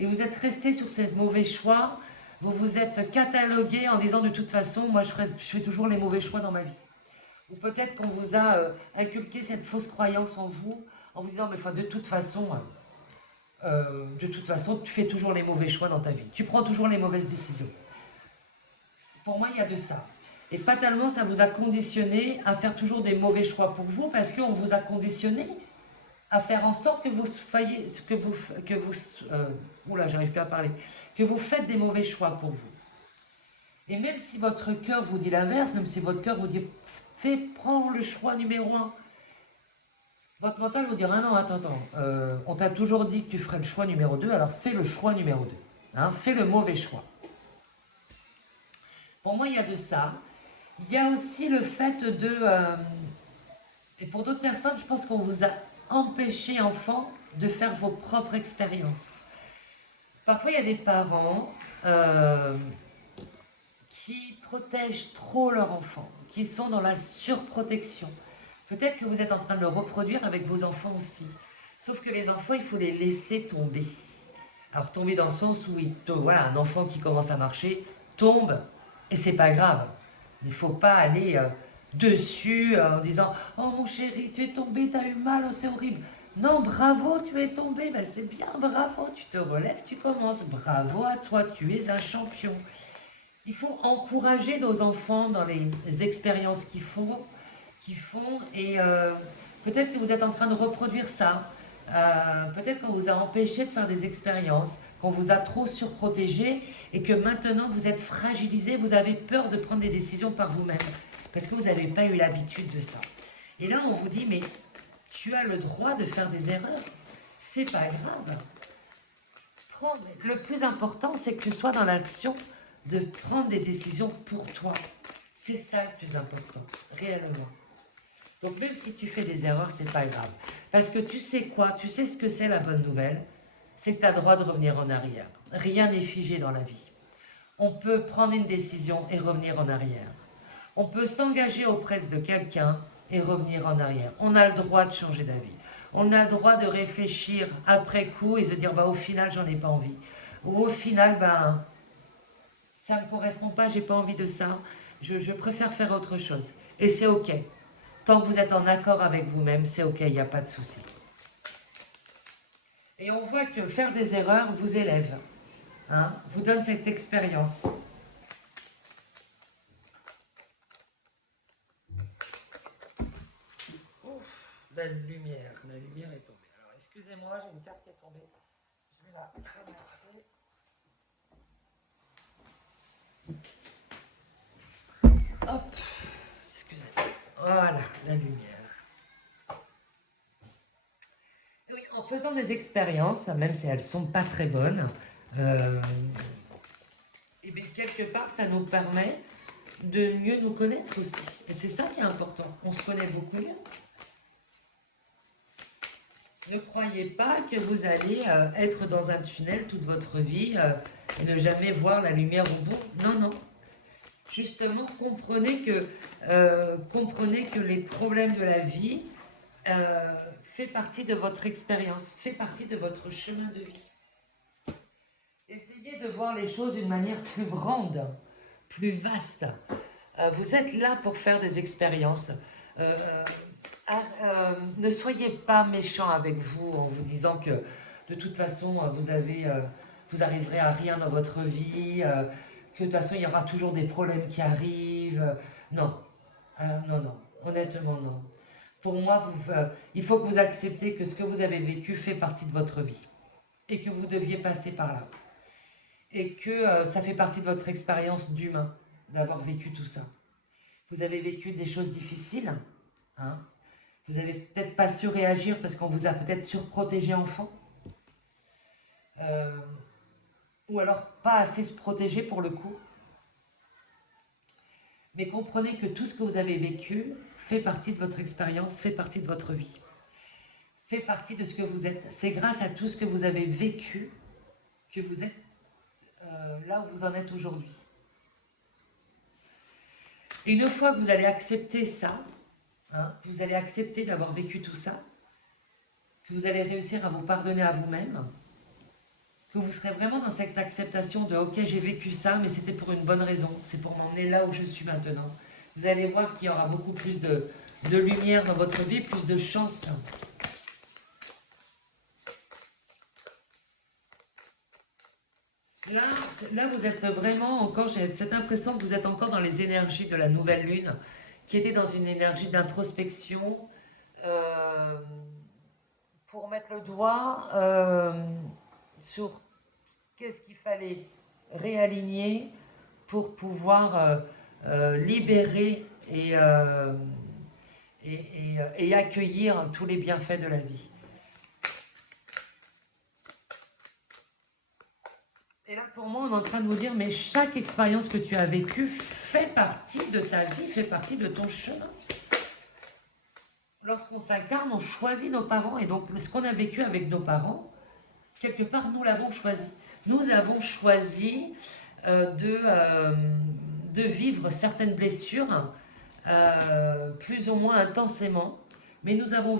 et vous êtes resté sur ces mauvais choix. Vous vous êtes catalogué en disant, de toute façon, moi, je fais toujours les mauvais choix dans ma vie. Ou peut-être qu'on vous a inculqué cette fausse croyance en vous, en vous disant, mais enfin, de toute façon, tu fais toujours les mauvais choix dans ta vie. Tu prends toujours les mauvaises décisions. Pour moi, il y a de ça. Et fatalement, ça vous a conditionné à faire toujours des mauvais choix pour vous parce qu'on vous a conditionné à faire en sorte que vous soyez, oula, j'arrive plus à parler, que vous faites des mauvais choix pour vous. Et même si votre cœur vous dit l'inverse, même si votre cœur vous dit, prends le choix numéro un, votre mental vous dira, ah non, attends, on t'a toujours dit que tu ferais le choix numéro 2, alors fais le choix numéro 2. Hein, fais le mauvais choix. Pour moi, il y a de ça. Il y a aussi le fait de... et pour d'autres personnes, je pense qu'on vous a empêché, enfant, de faire vos propres expériences. Parfois, il y a des parents qui protègent trop leur enfant, qui sont dans la surprotection. Peut-être que vous êtes en train de le reproduire avec vos enfants aussi. Sauf que les enfants, il faut les laisser tomber. Alors tomber dans le sens où voilà, un enfant qui commence à marcher tombe et c'est pas grave. Il ne faut pas aller dessus en disant oh mon chéri, tu es tombé, tu as eu mal, oh, c'est horrible. Non, bravo, tu es tombé, ben, c'est bien, bravo, tu te relèves, tu commences. Bravo à toi, tu es un champion. Il faut encourager nos enfants dans les expériences qu'ils font et peut-être que vous êtes en train de reproduire ça. Peut-être qu'on vous a empêché de faire des expériences, qu'on vous a trop surprotégé et que maintenant vous êtes fragilisé, vous avez peur de prendre des décisions par vous-même parce que vous n'avez pas eu l'habitude de ça. Et là, on vous dit, mais tu as le droit de faire des erreurs, c'est pas grave. Le plus important, c'est que tu sois dans l'action de prendre des décisions pour toi. C'est ça le plus important, réellement. Donc même si tu fais des erreurs, c'est pas grave. Parce que tu sais quoi? Tu sais ce que c'est la bonne nouvelle? C'est que tu as le droit de revenir en arrière. Rien n'est figé dans la vie. On peut prendre une décision et revenir en arrière. On peut s'engager auprès de quelqu'un et revenir en arrière. On a le droit de changer d'avis. On a le droit de réfléchir après coup et se dire bah, au final, j'en ai pas envie. Ou au final, bah, ça ne me correspond pas, j'ai pas envie de ça. Je préfère faire autre chose. Et c'est OK. Tant que vous êtes en accord avec vous-même, c'est OK, il n'y a pas de souci. Et on voit que faire des erreurs vous élève, hein, vous donne cette expérience. La lumière est tombée. Alors, excusez-moi, j'ai une carte qui est tombée. Je vais la ramasser. Hop, excusez-moi. Voilà, la lumière. Oui, en faisant des expériences, même si elles ne sont pas très bonnes, et bien quelque part, ça nous permet de mieux nous connaître aussi. Et c'est ça qui est important. On se connaît beaucoup mieux. Ne croyez pas que vous allez être dans un tunnel toute votre vie et ne jamais voir la lumière au bout. Non, non. Justement, comprenez que les problèmes de la vie fait partie de votre expérience, fait partie de votre chemin de vie. Essayez de voir les choses d'une manière plus grande, plus vaste. Vous êtes là pour faire des expériences. Ne soyez pas méchant avec vous en vous disant que de toute façon vous arriverez à rien dans votre vie, que de toute façon il y aura toujours des problèmes qui arrivent. Non, non, non, honnêtement non. Pour moi, il faut que vous acceptiez que ce que vous avez vécu fait partie de votre vie et que vous deviez passer par là. Et que ça fait partie de votre expérience d'humain, d'avoir vécu tout ça. Vous avez vécu des choses difficiles, hein? Vous n'avez peut-être pas su réagir parce qu'on vous a peut-être surprotégé enfant. Ou alors pas assez se protéger pour le coup. Mais comprenez que tout ce que vous avez vécu fait partie de votre expérience, fait partie de votre vie. Fait partie de ce que vous êtes. C'est grâce à tout ce que vous avez vécu que vous êtes là où vous en êtes aujourd'hui. Et une fois que vous allez accepter ça, hein, vous allez accepter d'avoir vécu tout ça, que vous allez réussir à vous pardonner à vous-même, que vous serez vraiment dans cette acceptation de « Ok, j'ai vécu ça, mais c'était pour une bonne raison, c'est pour m'emmener là où je suis maintenant. Vous allez voir qu'il y aura beaucoup plus de lumière dans votre vie, plus de chance. Là, vous êtes vraiment encore, j'ai cette impression que vous êtes encore dans les énergies de la nouvelle lune, qui était dans une énergie d'introspection, euh, pour mettre le doigt sur qu'est-ce qu'il fallait réaligner pour pouvoir libérer et accueillir tous les bienfaits de la vie. Et là, pour moi, on est en train de vous dire, mais chaque expérience que tu as vécue fait partie de ta vie, fait partie de ton chemin. Lorsqu'on s'incarne, on choisit nos parents. Et donc, ce qu'on a vécu avec nos parents, quelque part, nous l'avons choisi. Nous avons choisi de vivre certaines blessures plus ou moins intensément, mais nous avons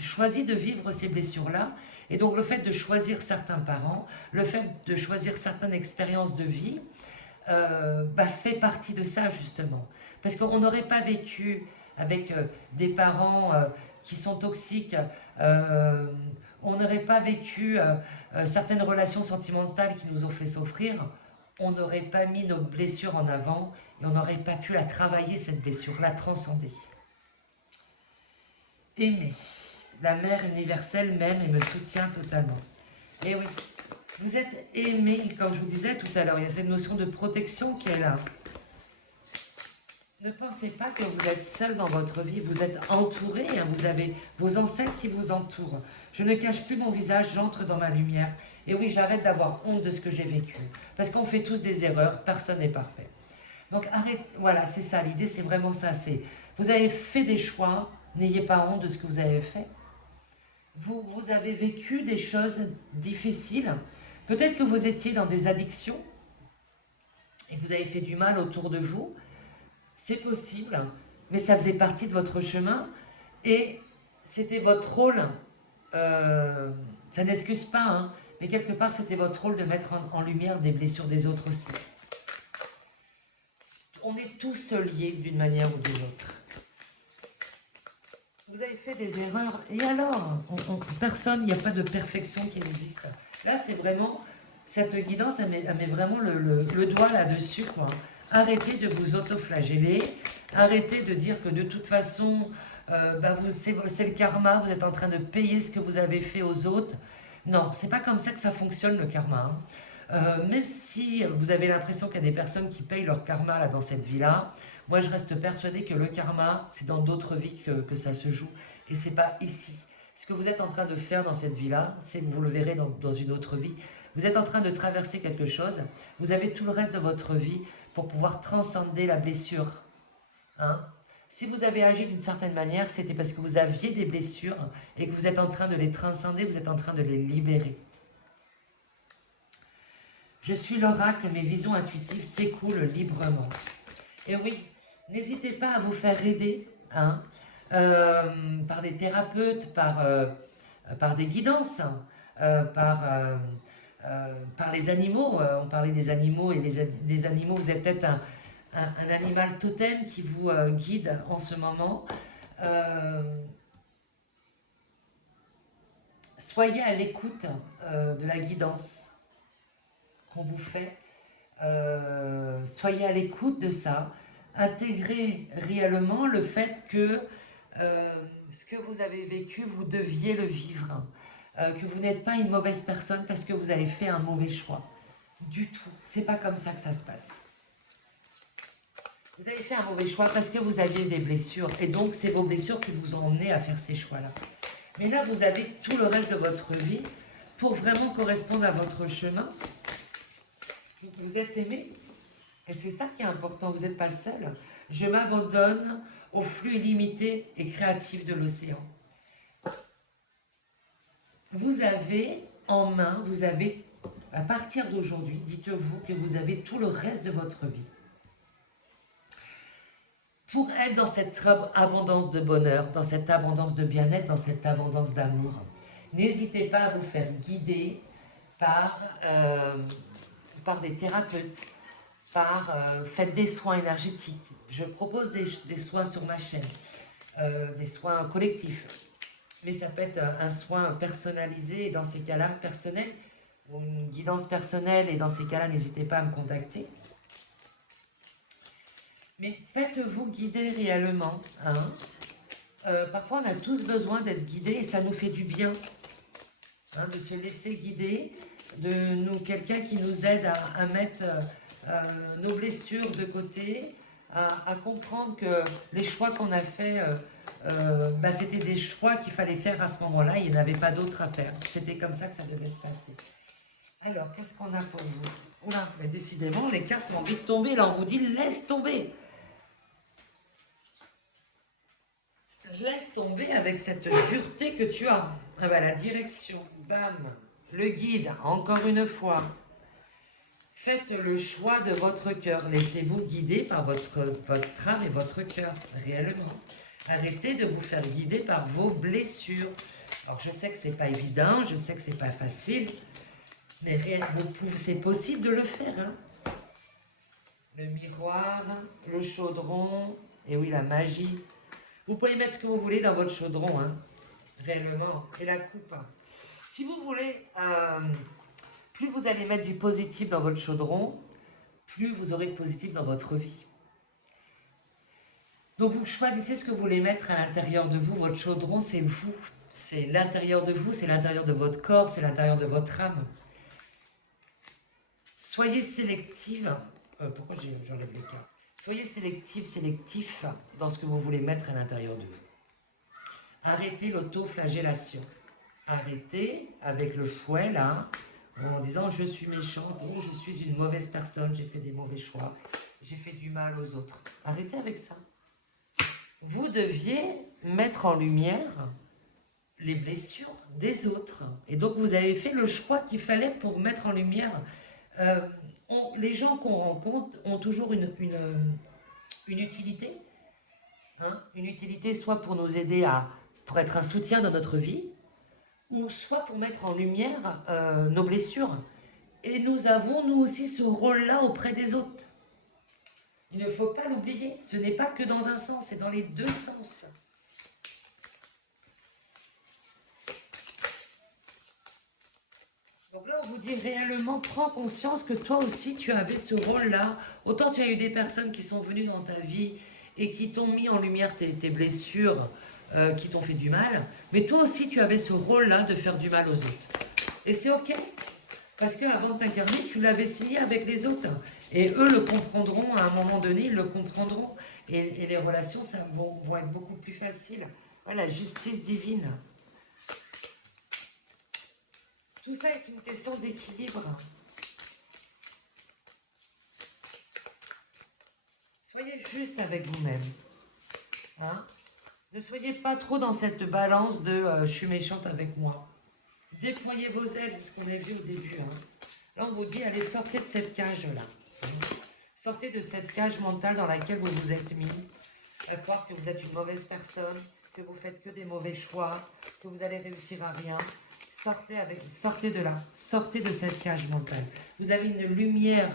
choisi de vivre ces blessures-là. Et donc le fait de choisir certains parents, le fait de choisir certaines expériences de vie, fait partie de ça justement. Parce qu'on n'aurait pas vécu avec des parents qui sont toxiques, on n'aurait pas vécu certaines relations sentimentales qui nous ont fait souffrir, on n'aurait pas mis nos blessures en avant et on n'aurait pas pu la travailler, cette blessure, la transcender. Aimer. La mère universelle m'aime et me soutient totalement. Et oui, vous êtes aimé, comme je vous disais tout à l'heure, il y a cette notion de protection qui est là. Ne pensez pas que vous êtes seul dans votre vie, vous êtes entouré, hein, vous avez vos ancêtres qui vous entourent. Je ne cache plus mon visage, j'entre dans ma lumière. Et oui, j'arrête d'avoir honte de ce que j'ai vécu. Parce qu'on fait tous des erreurs, personne n'est parfait. Donc arrête, voilà, c'est ça, l'idée c'est vraiment ça. Vous avez fait des choix, n'ayez pas honte de ce que vous avez fait. Vous avez vécu des choses difficiles. Peut-être que vous étiez dans des addictions et que vous avez fait du mal autour de vous. C'est possible, mais ça faisait partie de votre chemin et c'était votre rôle. Ça n'excuse pas, hein, mais quelque part c'était votre rôle de mettre en lumière des blessures des autres aussi. On est tous liés d'une manière ou d'une autre. Vous avez fait des erreurs, et alors personne, il n'y a pas de perfection qui existe. Là, c'est vraiment, cette guidance, elle met vraiment le doigt là-dessus, quoi. Arrêtez de vous auto-flageller, arrêtez de dire que de toute façon, c'est le karma, vous êtes en train de payer ce que vous avez fait aux autres. Non, c'est pas comme ça que ça fonctionne le karma, hein. Même si vous avez l'impression qu'il y a des personnes qui payent leur karma là, dans cette vie-là, moi je reste persuadée que le karma, c'est dans d'autres vies que ça se joue, et c'est pas ici. Ce que vous êtes en train de faire dans cette vie-là, c'est que vous le verrez dans une autre vie. Vous êtes en train de traverser quelque chose, vous avez tout le reste de votre vie pour pouvoir transcender la blessure. Hein? Si vous avez agi d'une certaine manière, c'était parce que vous aviez des blessures et que vous êtes en train de les transcender, vous êtes en train de les libérer. Je suis l'oracle, mes visions intuitives s'écoulent librement. Et oui, n'hésitez pas à vous faire aider, hein, par des thérapeutes, par des guidances, par les animaux. On parlait des animaux, et les animaux, vous avez peut-être un animal totem qui vous guide en ce moment. Soyez à l'écoute de la guidance qu'on vous fait. Soyez à l'écoute de ça. Intégrez réellement le fait que ce que vous avez vécu, vous deviez le vivre. Que vous n'êtes pas une mauvaise personne parce que vous avez fait un mauvais choix. Du tout. C'est pas comme ça que ça se passe. Vous avez fait un mauvais choix parce que vous aviez des blessures. Et donc, c'est vos blessures qui vous ont emmené à faire ces choix-là. Mais là, vous avez tout le reste de votre vie pour vraiment correspondre à votre chemin. Vous êtes aimé. Et c'est ça qui est important. Vous n'êtes pas seul. Je m'abandonne au flux illimité et créatif de l'océan. Vous avez en main, vous avez, à partir d'aujourd'hui, dites-vous que vous avez tout le reste de votre vie pour être dans cette abondance de bonheur, dans cette abondance de bien-être, dans cette abondance d'amour. N'hésitez pas à vous faire guider par des thérapeutes, faites des soins énergétiques. Je propose des soins sur ma chaîne, des soins collectifs. Mais ça peut être un soin personnalisé, et dans ces cas-là, personnel, ou une guidance personnelle, et dans ces cas-là, n'hésitez pas à me contacter. Mais faites-vous guider réellement. Hein. Parfois, on a tous besoin d'être guidés et ça nous fait du bien. Hein, de se laisser guider, de nous quelqu'un qui nous aide à mettre nos blessures de côté, à comprendre que les choix qu'on a faits, c'était des choix qu'il fallait faire à ce moment-là, il n'y en avait pas d'autres à faire. C'était comme ça que ça devait se passer. Alors, qu'est-ce qu'on a pour vous? Oula, mais décidément, les cartes ont envie de tomber. Là, on vous dit, laisse tomber. Laisse tomber avec cette dureté que tu as. Ah bah, la direction, bam, le guide, encore une fois. Faites le choix de votre cœur. Laissez-vous guider par votre âme et votre cœur, réellement. Arrêtez de vous faire guider par vos blessures. Alors, je sais que c'est pas évident, je sais que c'est pas facile, mais c'est possible de le faire. Hein. Le miroir, le chaudron, et oui, la magie. Vous pouvez mettre ce que vous voulez dans votre chaudron, hein, réellement, et la coupe. Si vous voulez, plus vous allez mettre du positif dans votre chaudron, plus vous aurez de positif dans votre vie. Donc vous choisissez ce que vous voulez mettre à l'intérieur de vous. Votre chaudron, c'est vous. C'est l'intérieur de vous, c'est l'intérieur de votre corps, c'est l'intérieur de votre âme. Soyez sélective. Pourquoi j'enlève les cartes? Soyez sélectif dans ce que vous voulez mettre à l'intérieur de vous. Arrêtez l'autoflagellation. Arrêtez avec le fouet là, en disant je suis méchante, oh, je suis une mauvaise personne, j'ai fait des mauvais choix, j'ai fait du mal aux autres. Arrêtez avec ça. Vous deviez mettre en lumière les blessures des autres. Et donc vous avez fait le choix qu'il fallait pour mettre en lumière. Les gens qu'on rencontre ont toujours une utilité. Hein, une utilité soit pour nous aider pour être un soutien dans notre vie, ou soit pour mettre en lumière nos blessures. Et nous avons, nous aussi, ce rôle-là auprès des autres. Il ne faut pas l'oublier. Ce n'est pas que dans un sens, c'est dans les deux sens. Donc là, on vous dit réellement, prends conscience que toi aussi, tu avais ce rôle-là. Autant tu as eu des personnes qui sont venues dans ta vie et qui t'ont mis en lumière tes blessures, qui t'ont fait du mal. Mais toi aussi, tu avais ce rôle-là de faire du mal aux autres. Et c'est ok. Parce qu'avant de t'incarner, tu l'avais signé avec les autres. Et eux le comprendront à un moment donné, ils le comprendront. Et les relations vont être beaucoup plus faciles. Voilà, justice divine. Tout ça est une question d'équilibre. Soyez juste avec vous-même. Hein? Ne soyez pas trop dans cette balance de je suis méchante avec moi. Déployez vos ailes, c'est ce qu'on a vu au début. Hein. Là, on vous dit, allez, sortez de cette cage-là. Sortez de cette cage mentale dans laquelle vous vous êtes mis. À croire que vous êtes une mauvaise personne, que vous faites que des mauvais choix, que vous allez réussir à rien. Sortez de là. Sortez de cette cage mentale. Vous avez une lumière,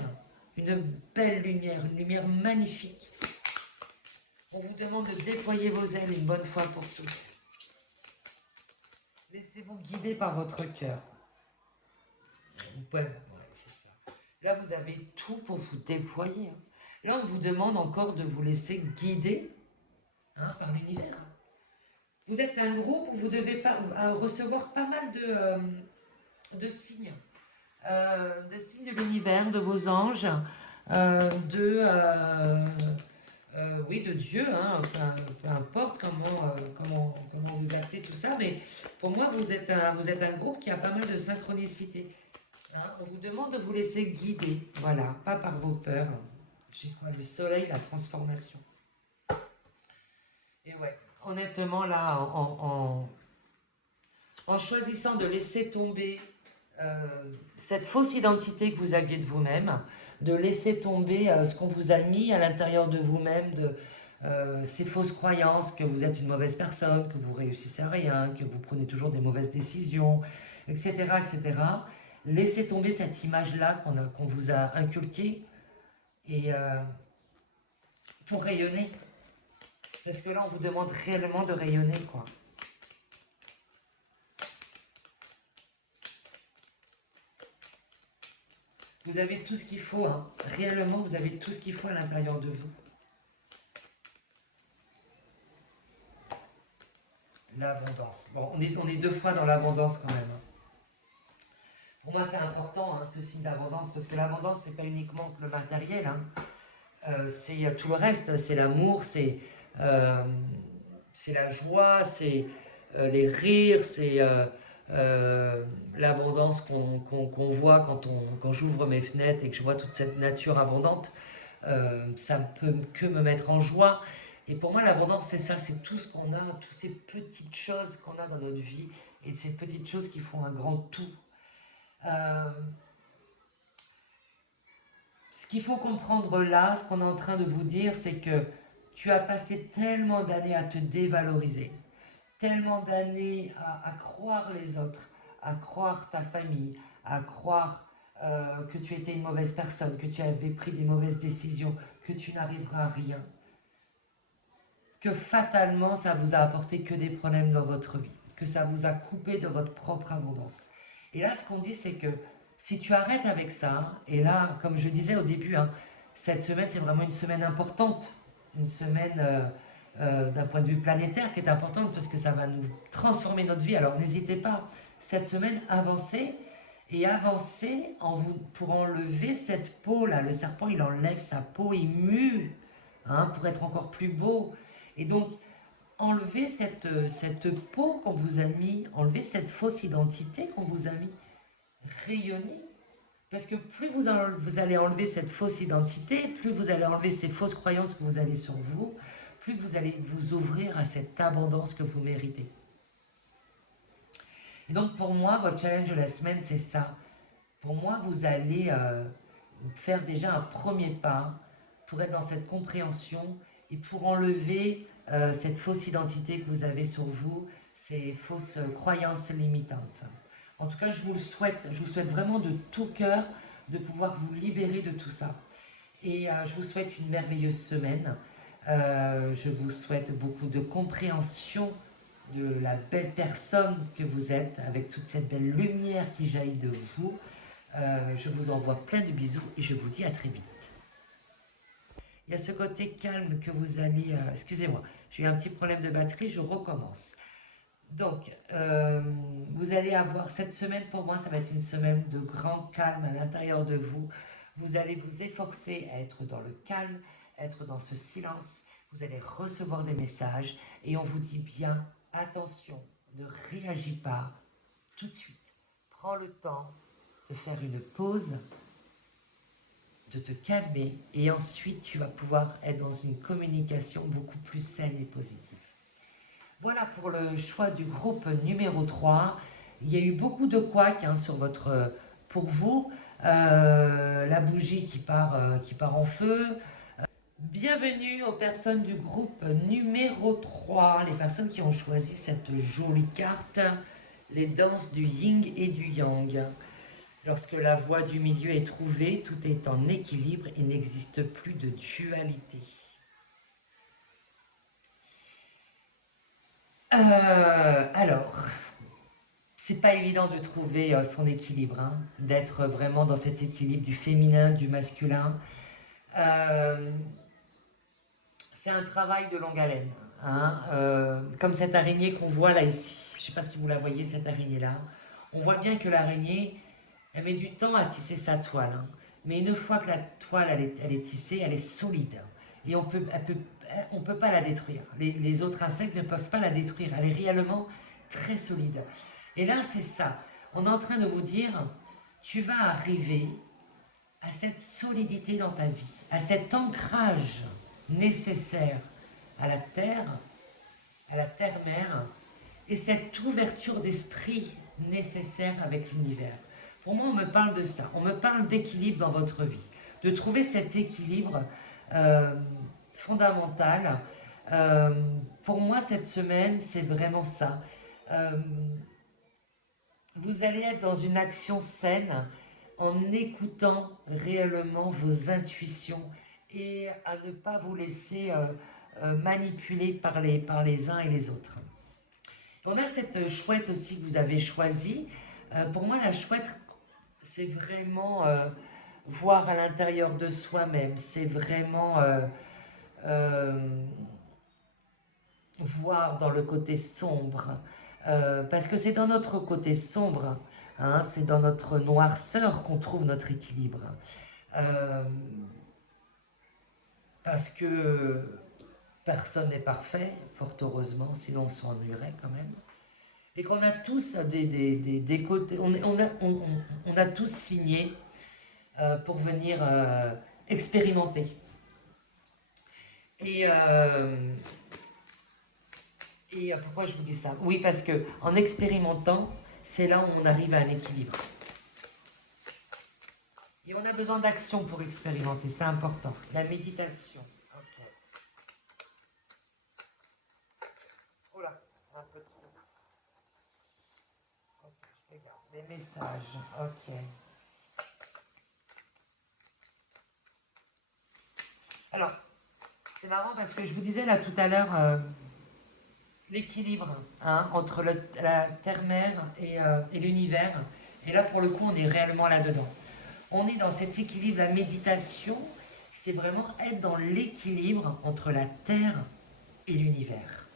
une belle lumière, une lumière magnifique. On vous demande de déployer vos ailes une bonne fois pour toutes. Laissez-vous guider par votre cœur. Ouais, c'est ça. Là, vous avez tout pour vous déployer. Hein. Là, on vous demande encore de vous laisser guider par l'univers. Vous êtes un groupe où vous devez recevoir pas mal de signes. De signes de l'univers, de vos anges, de Dieu, hein, peu importe comment vous appelez tout ça, mais pour moi, vous êtes un groupe qui a pas mal de synchronicité. Hein, on vous demande de vous laisser guider, voilà, pas par vos peurs. J'ai quoi? Le soleil, la transformation. Et ouais, honnêtement, là, en choisissant de laisser tomber cette fausse identité que vous aviez de vous-même, de laisser tomber ce qu'on vous a mis à l'intérieur de vous-même, de ces fausses croyances que vous êtes une mauvaise personne, que vous réussissez à rien, que vous prenez toujours des mauvaises décisions, etc. Laissez tomber cette image-là qu'on vous a inculquée Et pour rayonner, parce que là, on vous demande réellement de rayonner, quoi. Vous avez tout ce qu'il faut, hein. Réellement, vous avez tout ce qu'il faut à l'intérieur de vous. L'abondance. Bon, on est deux fois dans l'abondance quand même. Pour moi, c'est important, hein, ce signe d'abondance, parce que l'abondance, c'est pas uniquement le matériel, hein. C'est tout le reste, c'est l'amour, euh, c'est la joie, c'est les rires, c'est l'abondance qu'on voit quand j'ouvre mes fenêtres et que je vois toute cette nature abondante. Ça ne peut que me mettre en joie. Et pour moi, l'abondance, c'est ça, c'est tout ce qu'on a, toutes ces petites choses qu'on a dans notre vie et ces petites choses qui font un grand tout. Euh, Ce qu'il faut comprendre là, ce qu'on est en train de vous dire, c'est que tu as passé tellement d'années à te dévaloriser, tellement d'années à croire les autres, à croire ta famille, à croire que tu étais une mauvaise personne, que tu avais pris des mauvaises décisions, que tu n'arriveras à rien, que fatalement ça vous a apporté que des problèmes dans votre vie, que ça vous a coupé de votre propre abondance. Et là, ce qu'on dit, c'est que si tu arrêtes avec ça, et là, comme je disais au début, hein, cette semaine, c'est vraiment une semaine importante, une semaine d'un point de vue planétaire qui est importante parce que ça va nous transformer notre vie. Alors n'hésitez pas, cette semaine, avancez et avancez pour enlever cette peau-là. Le serpent, il enlève sa peau, il mue, hein, pour être encore plus beau. Et donc, enlever cette peau qu'on vous a mis, enlever cette fausse identité qu'on vous a mis, rayonner. Parce que plus vous allez enlever cette fausse identité, plus vous allez enlever ces fausses croyances que vous avez sur vous, plus vous allez vous ouvrir à cette abondance que vous méritez. Et donc pour moi, votre challenge de la semaine, c'est ça. Pour moi, vous allez faire déjà un premier pas pour être dans cette compréhension et pour enlever cette fausse identité que vous avez sur vous, ces fausses croyances limitantes. En tout cas, je vous souhaite vraiment de tout cœur de pouvoir vous libérer de tout ça. Et je vous souhaite une merveilleuse semaine. Je vous souhaite beaucoup de compréhension de la belle personne que vous êtes, avec toute cette belle lumière qui jaillit de vous. Je vous envoie plein de bisous et je vous dis à très vite. Il y a ce côté calme que vous allez... excusez-moi, j'ai eu un petit problème de batterie, je recommence. Donc, vous allez avoir cette semaine, pour moi, ça va être une semaine de grand calme à l'intérieur de vous. Vous allez vous efforcer à être dans le calme, être dans ce silence. Vous allez recevoir des messages et on vous dit bien, attention, ne réagis pas tout de suite. Prends le temps de faire une pause, de te calmer et ensuite tu vas pouvoir être dans une communication beaucoup plus saine et positive. Voilà pour le choix du groupe numéro 3. Il y a eu beaucoup de couacs, hein, pour vous. La bougie qui part en feu. Bienvenue aux personnes du groupe numéro 3, les personnes qui ont choisi cette jolie carte, les danses du yin et du yang. Lorsque la voie du milieu est trouvée, tout est en équilibre et n'existe plus de dualité. Alors, c'est pas évident de trouver son équilibre, hein, d'être vraiment dans cet équilibre du féminin, du masculin. Euh, c'est un travail de longue haleine, hein, comme cette araignée qu'on voit là ici. Je ne sais pas si vous la voyez, cette araignée-là. On voit bien que l'araignée, elle met du temps à tisser sa toile, hein, mais une fois que la toile elle est tissée, elle est solide. Et on peut pas la détruire. Les autres insectes ne peuvent pas la détruire. Elle est réellement très solide. Et là, c'est ça. On est en train de vous dire, tu vas arriver à cette solidité dans ta vie, à cet ancrage nécessaire à la terre-mère, et cette ouverture d'esprit nécessaire avec l'univers. Pour moi, on me parle de ça. On me parle d'équilibre dans votre vie, de trouver cet équilibre euh, fondamental. Euh, pour moi, cette semaine, c'est vraiment ça. Euh, vous allez être dans une action saine, en écoutant réellement vos intuitions et à ne pas vous laisser manipuler par les uns et les autres. On a cette chouette aussi que vous avez choisie. Pour moi, la chouette, c'est vraiment voir à l'intérieur de soi-même. C'est vraiment euh, voir dans le côté sombre. Parce que c'est dans notre côté sombre, hein, c'est dans notre noirceur qu'on trouve notre équilibre. Euh, parce que personne n'est parfait, fort heureusement, sinon on s'ennuierait quand même. Et qu'on a tous des côtés, on a tous signé pour venir expérimenter. Et, pourquoi je vous dis ça? Oui, parce que en expérimentant, c'est là où on arrive à un équilibre. Et on a besoin d'action pour expérimenter, c'est important. La méditation. Ok. Oh là, un peu trop. Ok, je regarde. Les messages. Ok. Alors, c'est marrant parce que je vous disais là tout à l'heure l'équilibre hein, entre la terre-mère et l'univers. Et là, pour le coup, on est réellement là-dedans. On est dans cet équilibre, la méditation, c'est vraiment être dans l'équilibre entre la terre et l'univers.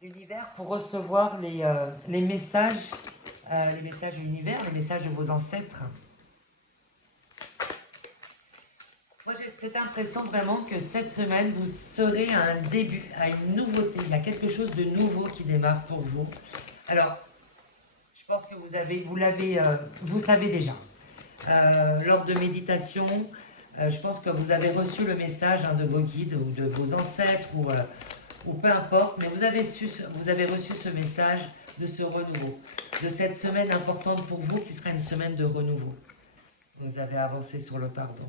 L'univers pour recevoir les messages de l'univers, les messages de vos ancêtres. Moi j'ai cette impression vraiment que cette semaine vous serez à un début, à une nouveauté. Il y a quelque chose de nouveau qui démarre pour vous. Alors, je pense que vous savez déjà. Lors de méditation, je pense que vous avez reçu le message hein, de vos guides ou de vos ancêtres ou peu importe, mais vous avez reçu ce message de ce renouveau, de cette semaine importante pour vous qui sera une semaine de renouveau. Vous avez avancé sur le pardon.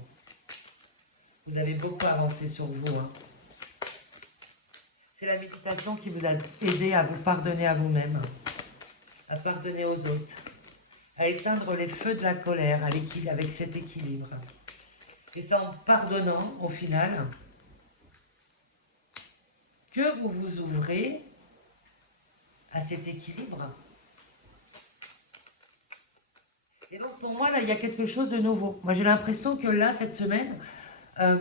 Vous avez beaucoup avancé sur vous. Hein. C'est la méditation qui vous a aidé à vous pardonner à vous-même, à pardonner aux autres, à éteindre les feux de la colère avec cet équilibre. Et c'est en pardonnant, au final, que vous vous ouvrez à cet équilibre. Et donc pour moi, là, il y a quelque chose de nouveau. Moi, j'ai l'impression que là, cette semaine,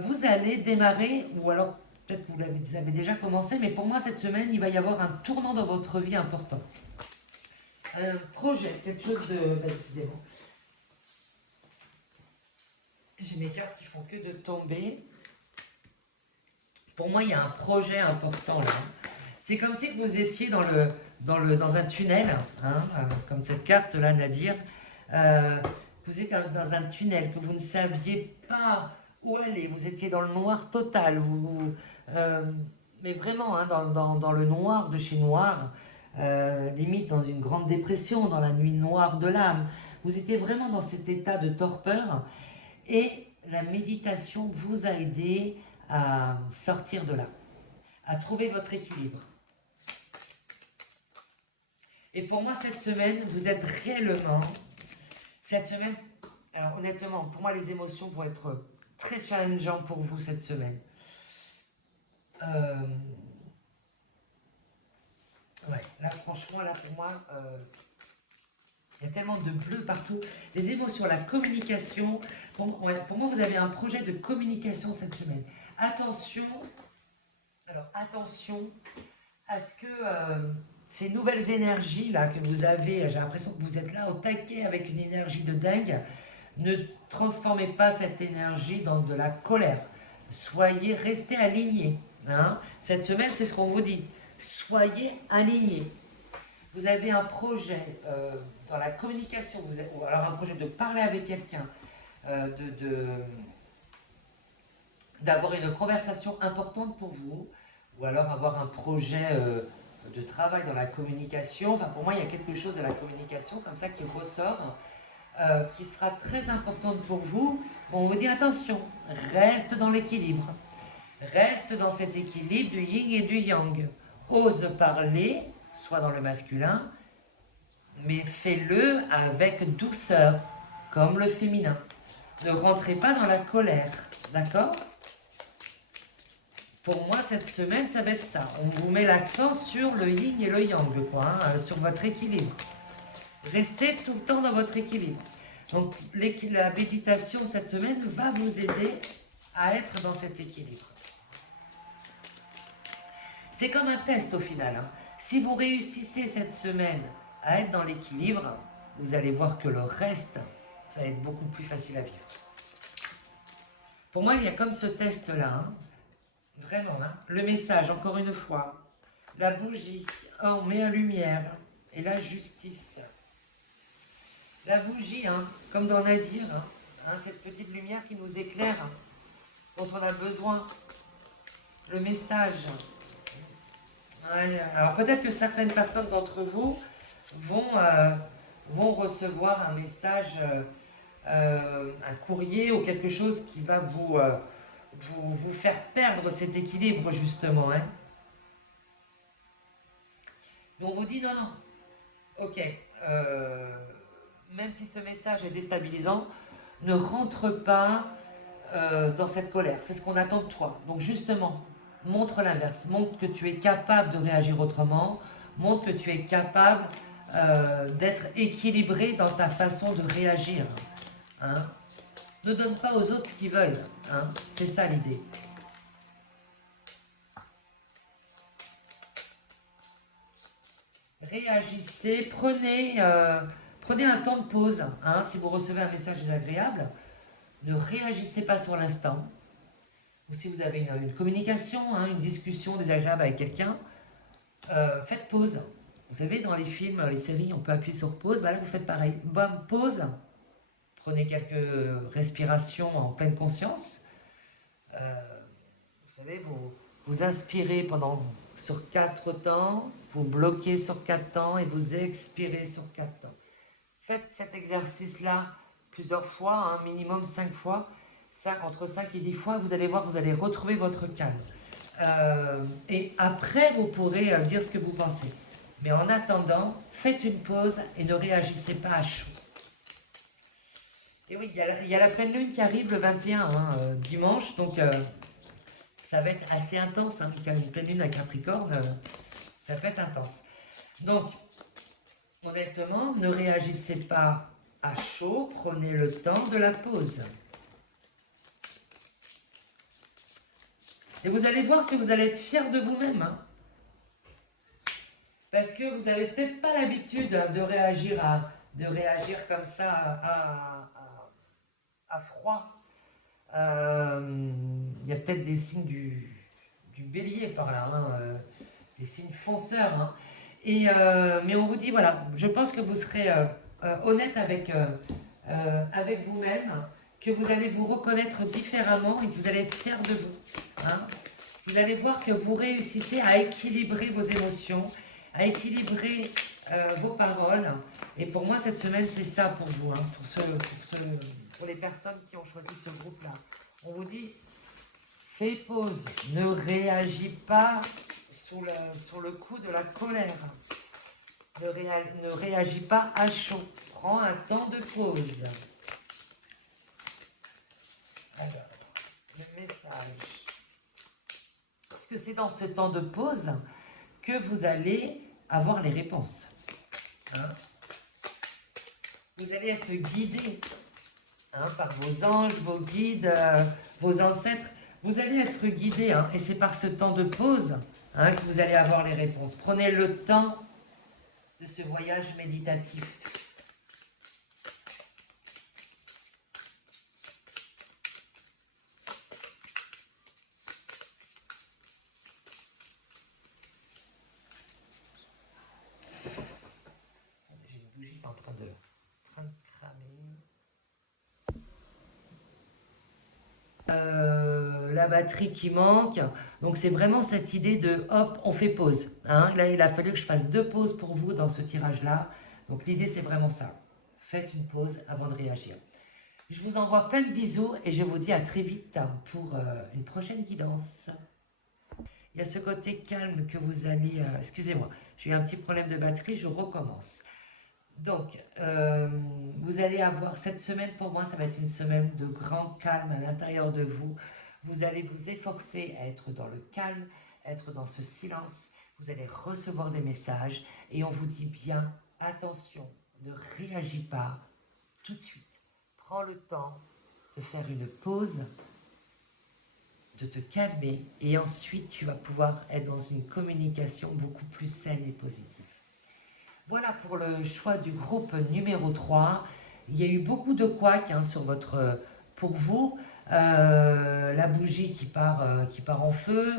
vous allez démarrer, ou alors peut-être que vous avez déjà commencé, mais pour moi, cette semaine, il va y avoir un tournant dans votre vie important. Un projet, quelque chose de... décidément. J'ai mes cartes qui font que de tomber. Pour moi, il y a un projet important là. C'est comme si vous étiez dans un tunnel, hein, comme cette carte là, Nadir. Vous êtes dans un tunnel, que vous ne saviez pas où aller, vous étiez dans le noir total, mais vraiment hein, dans le noir de chez noir, limite dans une grande dépression, dans la nuit noire de l'âme. Vous étiez vraiment dans cet état de torpeur et la méditation vous a aidé à sortir de là, à trouver votre équilibre. Et pour moi, cette semaine, vous êtes réellement... Cette semaine, alors honnêtement, pour moi, les émotions vont être très challengeantes pour vous cette semaine. Ouais, là, franchement, là, pour moi, il y a tellement de bleu partout. Les émotions, la communication. Pour moi, vous avez un projet de communication cette semaine. Attention, alors attention à ce que ces nouvelles énergies là que vous avez, j'ai l'impression que vous êtes là au taquet avec une énergie de dingue, ne transformez pas cette énergie dans de la colère. Restez alignés. Hein. Cette semaine, c'est ce qu'on vous dit. Soyez alignés. Vous avez un projet dans la communication, ou alors un projet de parler avec quelqu'un, d'avoir une conversation importante pour vous, ou alors avoir un projet de travail dans la communication. Enfin, pour moi, il y a quelque chose de la communication comme ça qui ressort, qui sera très importante pour vous. On vous dit attention, reste dans l'équilibre. Reste dans cet équilibre du yin et du yang. Ose parler, soit dans le masculin, mais fais-le avec douceur, comme le féminin. Ne rentrez pas dans la colère, d'accord? Pour moi, cette semaine, ça va être ça. On vous met l'accent sur le yin et le yang, quoi, hein, sur votre équilibre. Restez tout le temps dans votre équilibre. Donc, la méditation cette semaine va vous aider à être dans cet équilibre. C'est comme un test au final, hein. Si vous réussissez cette semaine à être dans l'équilibre, vous allez voir que le reste, ça va être beaucoup plus facile à vivre. Pour moi, il y a comme ce test-là, hein. Vraiment, hein. Le message, encore une fois, la bougie, on met en lumière, et la justice. La bougie, hein, comme dans Nadir, hein, cette petite lumière qui nous éclaire, dont on a besoin. Le message. Ouais, alors peut-être que certaines personnes d'entre vous vont recevoir un message, un courrier ou quelque chose qui va vous faire perdre cet équilibre justement, hein. Mais on vous dit non, non, ok, même si ce message est déstabilisant, ne rentre pas dans cette colère. C'est ce qu'on attend de toi. Donc justement, montre l'inverse. Montre que tu es capable de réagir autrement. Montre que tu es capable d'être équilibré dans ta façon de réagir, hein. Ne donne pas aux autres ce qu'ils veulent, hein. C'est ça l'idée. Réagissez, prenez un temps de pause, hein, si vous recevez un message désagréable. Ne réagissez pas sur l'instant. Ou si vous avez une communication, hein, une discussion désagréable avec quelqu'un, faites pause. Vous savez, dans les films, les séries, on peut appuyer sur pause. Bah là, vous faites pareil. Bam, pause. Prenez quelques respirations en pleine conscience. Vous savez, vous inspirez sur 4 temps, vous bloquez sur 4 temps et vous expirez sur 4 temps. Faites cet exercice-là plusieurs fois, hein, minimum 5 fois, entre 5 et 10 fois, vous allez voir, vous allez retrouver votre calme. Et après, vous pourrez dire ce que vous pensez. Mais en attendant, faites une pause et ne réagissez pas à chaud. Et oui, il y a la pleine lune qui arrive le 21, hein, dimanche, donc ça va être assez intense, hein, une pleine lune à Capricorne, ça peut être intense. Donc, honnêtement, ne réagissez pas à chaud, prenez le temps de la pause. Et vous allez voir que vous allez être fier de vous-même, hein. Parce que vous n'avez peut-être pas l'habitude de réagir comme ça à froid. Il y a peut-être des signes du bélier par là, hein, des signes fonceurs, hein. Mais on vous dit, voilà, je pense que vous serez honnête avec vous-même, que vous allez vous reconnaître différemment et que vous allez être fier de vous, hein. Vous allez voir que vous réussissez à équilibrer vos émotions, à équilibrer vos paroles. Et pour moi, cette semaine, c'est ça pour vous, hein, pour les personnes qui ont choisi ce groupe-là. On vous dit, fais pause, ne réagis pas sur le coup de la colère. Ne réagis pas à chaud. Prends un temps de pause. Alors, le message. Parce que c'est dans ce temps de pause que vous allez avoir les réponses, hein. Vous allez être guidé, hein, par vos anges, vos guides, vos ancêtres. Vous allez être guidé, hein, et c'est par ce temps de pause, hein, que vous allez avoir les réponses. Prenez le temps de ce voyage méditatif. J'ai une bougie en train de cramer. La batterie qui manque. Donc c'est vraiment cette idée de hop, on fait pause, hein. Là, il a fallu que je fasse 2 pauses pour vous dans ce tirage-là. Donc l'idée, c'est vraiment ça. Faites une pause avant de réagir. Je vous envoie plein de bisous et je vous dis à très vite pour une prochaine guidance. Il y a ce côté calme que vous allez... excusez-moi, j'ai eu un petit problème de batterie, je recommence. Donc, vous allez avoir cette semaine, pour moi, ça va être une semaine de grand calme à l'intérieur de vous. Vous allez vous efforcer à être dans le calme, être dans ce silence. Vous allez recevoir des messages et on vous dit bien, attention, ne réagis pas tout de suite. Prends le temps de faire une pause, de te calmer et ensuite tu vas pouvoir être dans une communication beaucoup plus saine et positive. Voilà pour le choix du groupe numéro 3. Il y a eu beaucoup de couacs hein, pour vous. La bougie qui part en feu,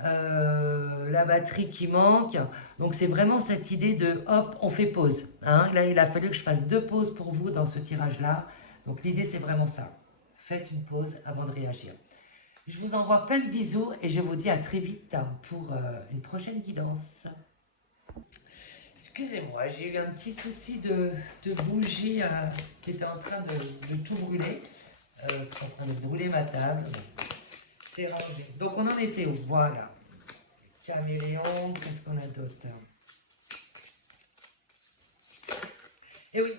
la batterie qui manque. Donc c'est vraiment cette idée de hop, on fait pause. Hein. Là, il a fallu que je fasse 2 pauses pour vous dans ce tirage-là. Donc l'idée, c'est vraiment ça. Faites une pause avant de réagir. Je vous envoie plein de bisous et je vous dis à très vite pour une prochaine guidance. Excusez-moi, j'ai eu un petit souci de bougie qui était en train de tout brûler. Qui est en train de brûler ma table. C'est rangé. Donc on en était où? Voilà. Caméléon, qu'est-ce qu'on a d'autre? Et oui,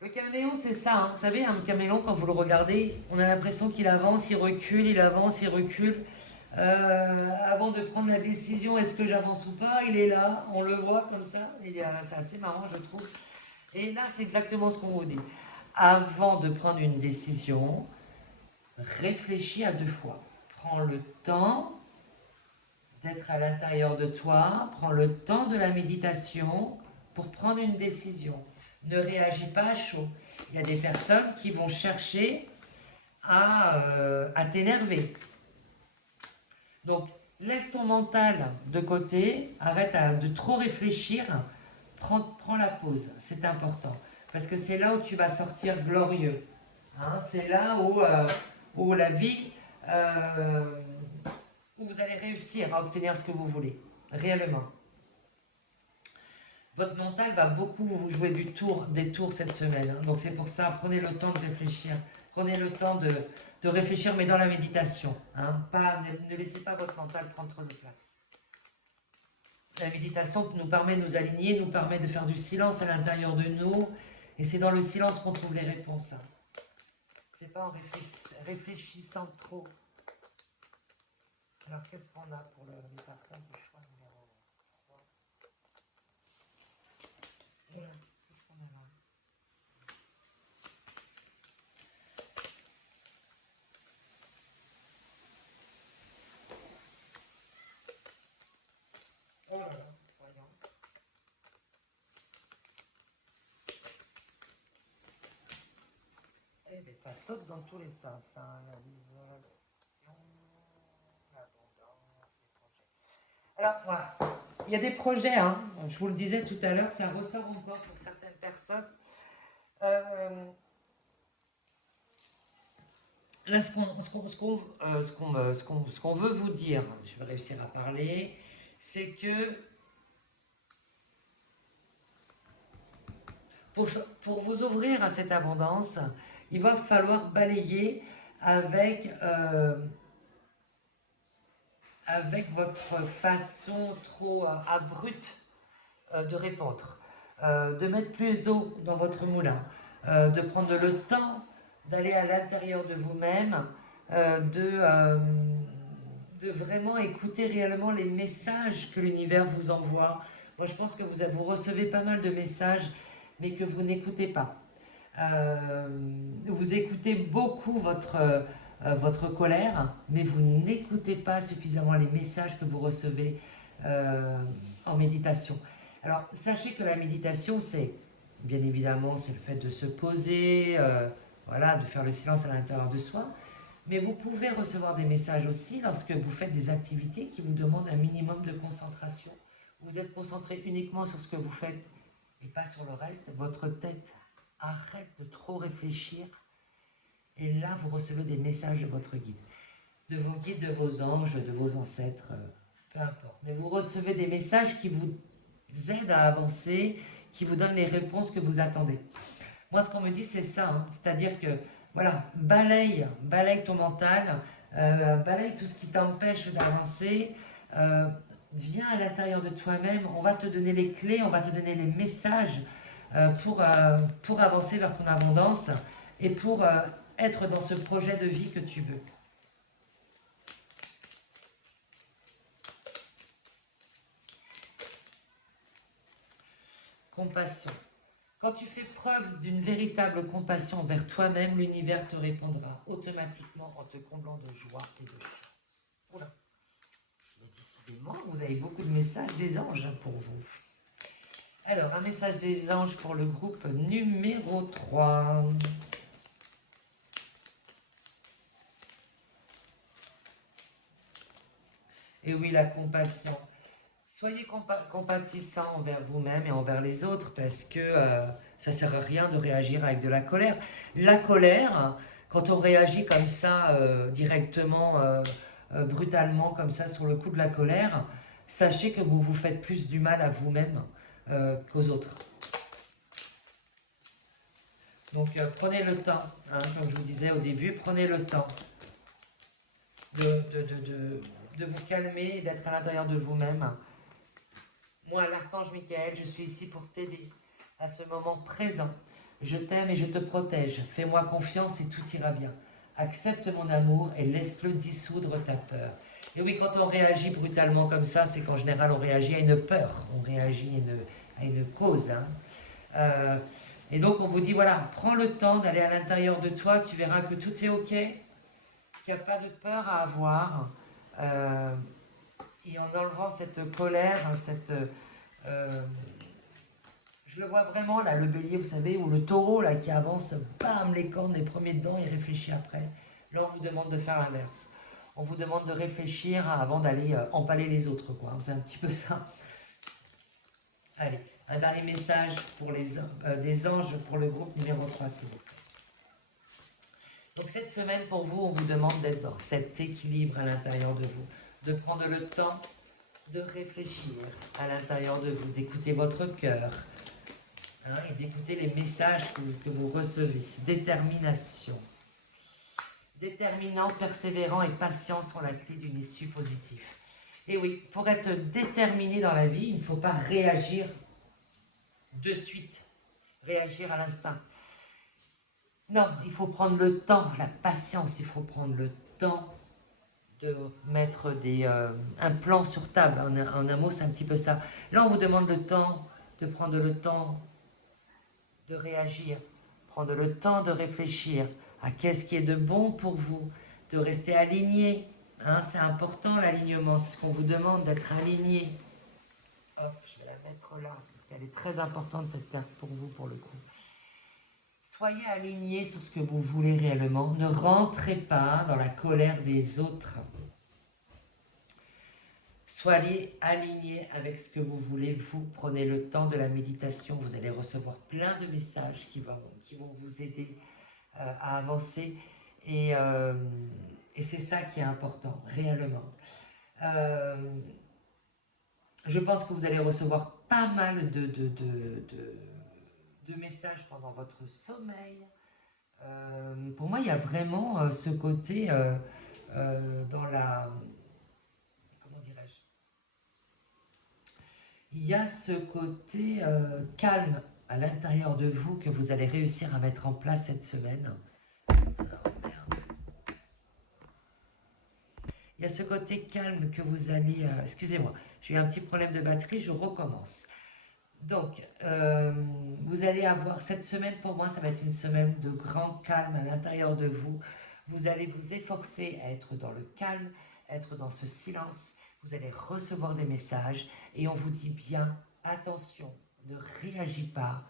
le caméléon c'est ça. Hein. Vous savez, un caméléon, quand vous le regardez, on a l'impression qu'il avance, il recule, il avance, il recule. Avant de prendre la décision, est-ce que j'avance ou pas, il est là, on le voit comme ça. C'est assez marrant, je trouve. Et là, c'est exactement ce qu'on vous dit. Avant de prendre une décision, réfléchis à 2 fois. Prends le temps d'être à l'intérieur de toi, prends le temps de la méditation pour prendre une décision. Ne réagis pas à chaud. Il y a des personnes qui vont chercher à t'énerver. Donc, laisse ton mental de côté, arrête de trop réfléchir, prends la pause, c'est important. Parce que c'est là où tu vas sortir glorieux. Hein, c'est là où la vie, où vous allez réussir à obtenir ce que vous voulez, réellement. Votre mental va beaucoup vous jouer des tours cette semaine. Hein, donc c'est pour ça, prenez le temps de réfléchir. Prenez le temps de réfléchir, mais dans la méditation. Hein, ne laissez pas votre mental prendre trop de place. La méditation nous permet de nous aligner, nous permet de faire du silence à l'intérieur de nous. Et c'est dans le silence qu'on trouve les réponses. Hein. C'est pas en réfléchissant trop. Alors, qu'est-ce qu'on a pour les personnes du choix numéro 3? Voilà, qu'est-ce qu'on a là? Oh là là, voyons. Eh bien, ça saute dans tous les sens. Hein. L'isolation, l'abondance, les projets. Alors, voilà. Il y a des projets, hein. Je vous le disais tout à l'heure, ça ressort encore pour certaines personnes. Là, ce qu'on veut vous dire, je vais réussir à parler, c'est que pour vous ouvrir à cette abondance, il va falloir balayer avec, avec votre façon trop abrupte de répondre, de mettre plus d'eau dans votre moulin, de prendre le temps d'aller à l'intérieur de vous-même, de vraiment écouter réellement les messages que l'univers vous envoie. Moi, je pense que vous recevez pas mal de messages, mais que vous n'écoutez pas. Vous écoutez beaucoup votre colère, mais vous n'écoutez pas suffisamment les messages que vous recevez en méditation. Alors, sachez que la méditation, c'est, bien évidemment, c'est le fait de se poser, voilà, de faire le silence à l'intérieur de soi, mais vous pouvez recevoir des messages aussi lorsque vous faites des activités qui vous demandent un minimum de concentration. Vous êtes concentré uniquement sur ce que vous faites et pas sur le reste. Votre tête arrête de trop réfléchir et là, vous recevez des messages de votre guide, de vos guides, de vos anges, de vos ancêtres, peu importe. Mais vous recevez des messages qui vous aident à avancer, qui vous donnent les réponses que vous attendez. Moi, ce qu'on me dit, c'est ça. Hein. C'est-à-dire que, voilà, balaye ton mental, balaye tout ce qui t'empêche d'avancer, viens à l'intérieur de toi-même, on va te donner les clés, on va te donner les messages pour avancer vers ton abondance et pour être dans ce projet de vie que tu veux. Compassion. Quand tu fais preuve d'une véritable compassion envers toi-même, l'univers te répondra automatiquement en te comblant de joie et de chance. Oula. Mais décidément, vous avez beaucoup de messages des anges pour vous. Alors, un message des anges pour le groupe numéro 3. Et oui, la compassion. Soyez compatissants envers vous-même et envers les autres parce que ça ne sert à rien de réagir avec de la colère. La colère, quand on réagit comme ça, directement, brutalement, comme ça, sur le coup de la colère, sachez que vous vous faites plus du mal à vous-même qu'aux autres. Donc prenez le temps, hein, comme je vous disais au début, prenez le temps de vous calmer et d'être à l'intérieur de vous-même. Moi, l'archange Michael, je suis ici pour t'aider à ce moment présent. Je t'aime et je te protège. Fais-moi confiance et tout ira bien. Accepte mon amour et laisse-le dissoudre ta peur. Et oui, quand on réagit brutalement comme ça, c'est qu'en général, on réagit à une peur. On réagit à une cause. Hein. Et donc, on vous dit, voilà, prends le temps d'aller à l'intérieur de toi. Tu verras que tout est OK, qu'il n'y a pas de peur à avoir. Et en enlevant cette colère, je le vois vraiment là, le bélier, vous savez, ou le taureau là qui avance, bam, les cornes, les premiers dedans, il réfléchit après. Là, on vous demande de faire l'inverse. On vous demande de réfléchir avant d'aller empaler les autres, quoi. C'est un petit peu ça. Allez, un dernier message pour des anges pour le groupe numéro 3, s'il vous plaît. Donc cette semaine, pour vous, on vous demande d'être dans cet équilibre à l'intérieur de vous, de prendre le temps de réfléchir à l'intérieur de vous, d'écouter votre cœur, hein, et d'écouter les messages que vous recevez. Détermination. Déterminant, persévérant et patient sont la clé d'une issue positive. Et oui, pour être déterminé dans la vie, il ne faut pas réagir de suite, réagir à l'instinct. Non, il faut prendre le temps, la patience, il faut prendre le temps de mettre un plan sur table. En un mot, c'est un petit peu ça. Là, on vous demande le temps, de prendre le temps de réagir, prendre le temps de réfléchir à qu'est-ce qui est de bon pour vous, de rester aligné. Hein, c'est important l'alignement, c'est ce qu'on vous demande, d'être aligné. Hop, je vais la mettre là, parce qu'elle est très importante cette carte pour vous, pour le coup. Soyez alignés sur ce que vous voulez réellement. Ne rentrez pas dans la colère des autres. Soyez alignés avec ce que vous voulez. Vous prenez le temps de la méditation. Vous allez recevoir plein de messages qui vont vous aider à avancer. Et c'est ça qui est important, réellement. Je pense que vous allez recevoir pas mal de messages pendant votre sommeil. Pour moi, il y a vraiment ce côté dans la... Comment dirais-je? Il y a ce côté calme à l'intérieur de vous que vous allez réussir à mettre en place cette semaine. Il y a ce côté calme que vous allez... excusez-moi, j'ai eu un petit problème de batterie, je recommence. Donc, vous allez avoir cette semaine, pour moi, ça va être une semaine de grand calme à l'intérieur de vous. Vous allez vous efforcer à être dans le calme, être dans ce silence. Vous allez recevoir des messages et on vous dit bien, attention, ne réagis pas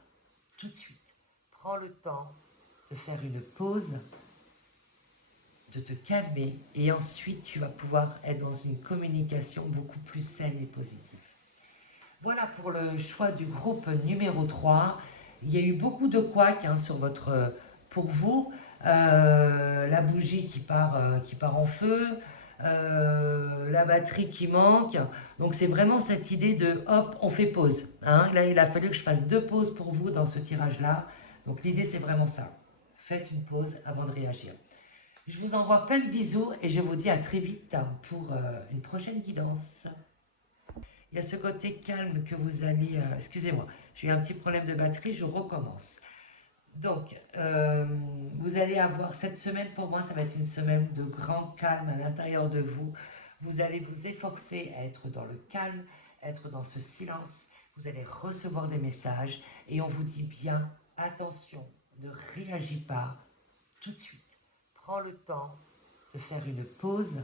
tout de suite. Prends le temps de faire une pause, de te calmer et ensuite tu vas pouvoir être dans une communication beaucoup plus saine et positive. Voilà pour le choix du groupe numéro 3. Il y a eu beaucoup de couacs hein, pour vous. La bougie qui part en feu, la batterie qui manque. Donc c'est vraiment cette idée de hop, on fait pause. Hein. Là, il a fallu que je fasse 2 pauses pour vous dans ce tirage-là. Donc l'idée, c'est vraiment ça. Faites une pause avant de réagir. Je vous envoie plein de bisous et je vous dis à très vite pour une prochaine guidance. il y a ce côté calme que vous allez... excusez-moi, j'ai eu un petit problème de batterie, je recommence. Donc, vous allez avoir cette semaine, pour moi, ça va être une semaine de grand calme à l'intérieur de vous. Vous allez vous efforcer à être dans le calme, être dans ce silence. Vous allez recevoir des messages et on vous dit bien, attention, ne réagis pas tout de suite. Prends le temps de faire une pause,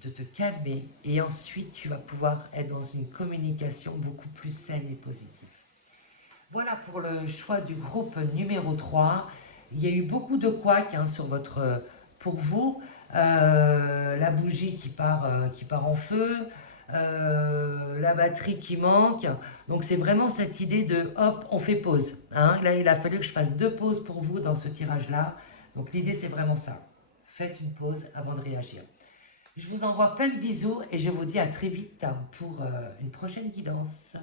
de te calmer et ensuite tu vas pouvoir être dans une communication beaucoup plus saine et positive. Voilà pour le choix du groupe numéro 3. Il y a eu beaucoup de couacs hein, pour vous. La bougie qui part en feu, la batterie qui manque. Donc c'est vraiment cette idée de hop, on fait pause. Hein. Là, il a fallu que je fasse 2 pauses pour vous dans ce tirage-là. Donc l'idée c'est vraiment ça. Faites une pause avant de réagir. Je vous envoie plein de bisous et je vous dis à très vite pour une prochaine guidance.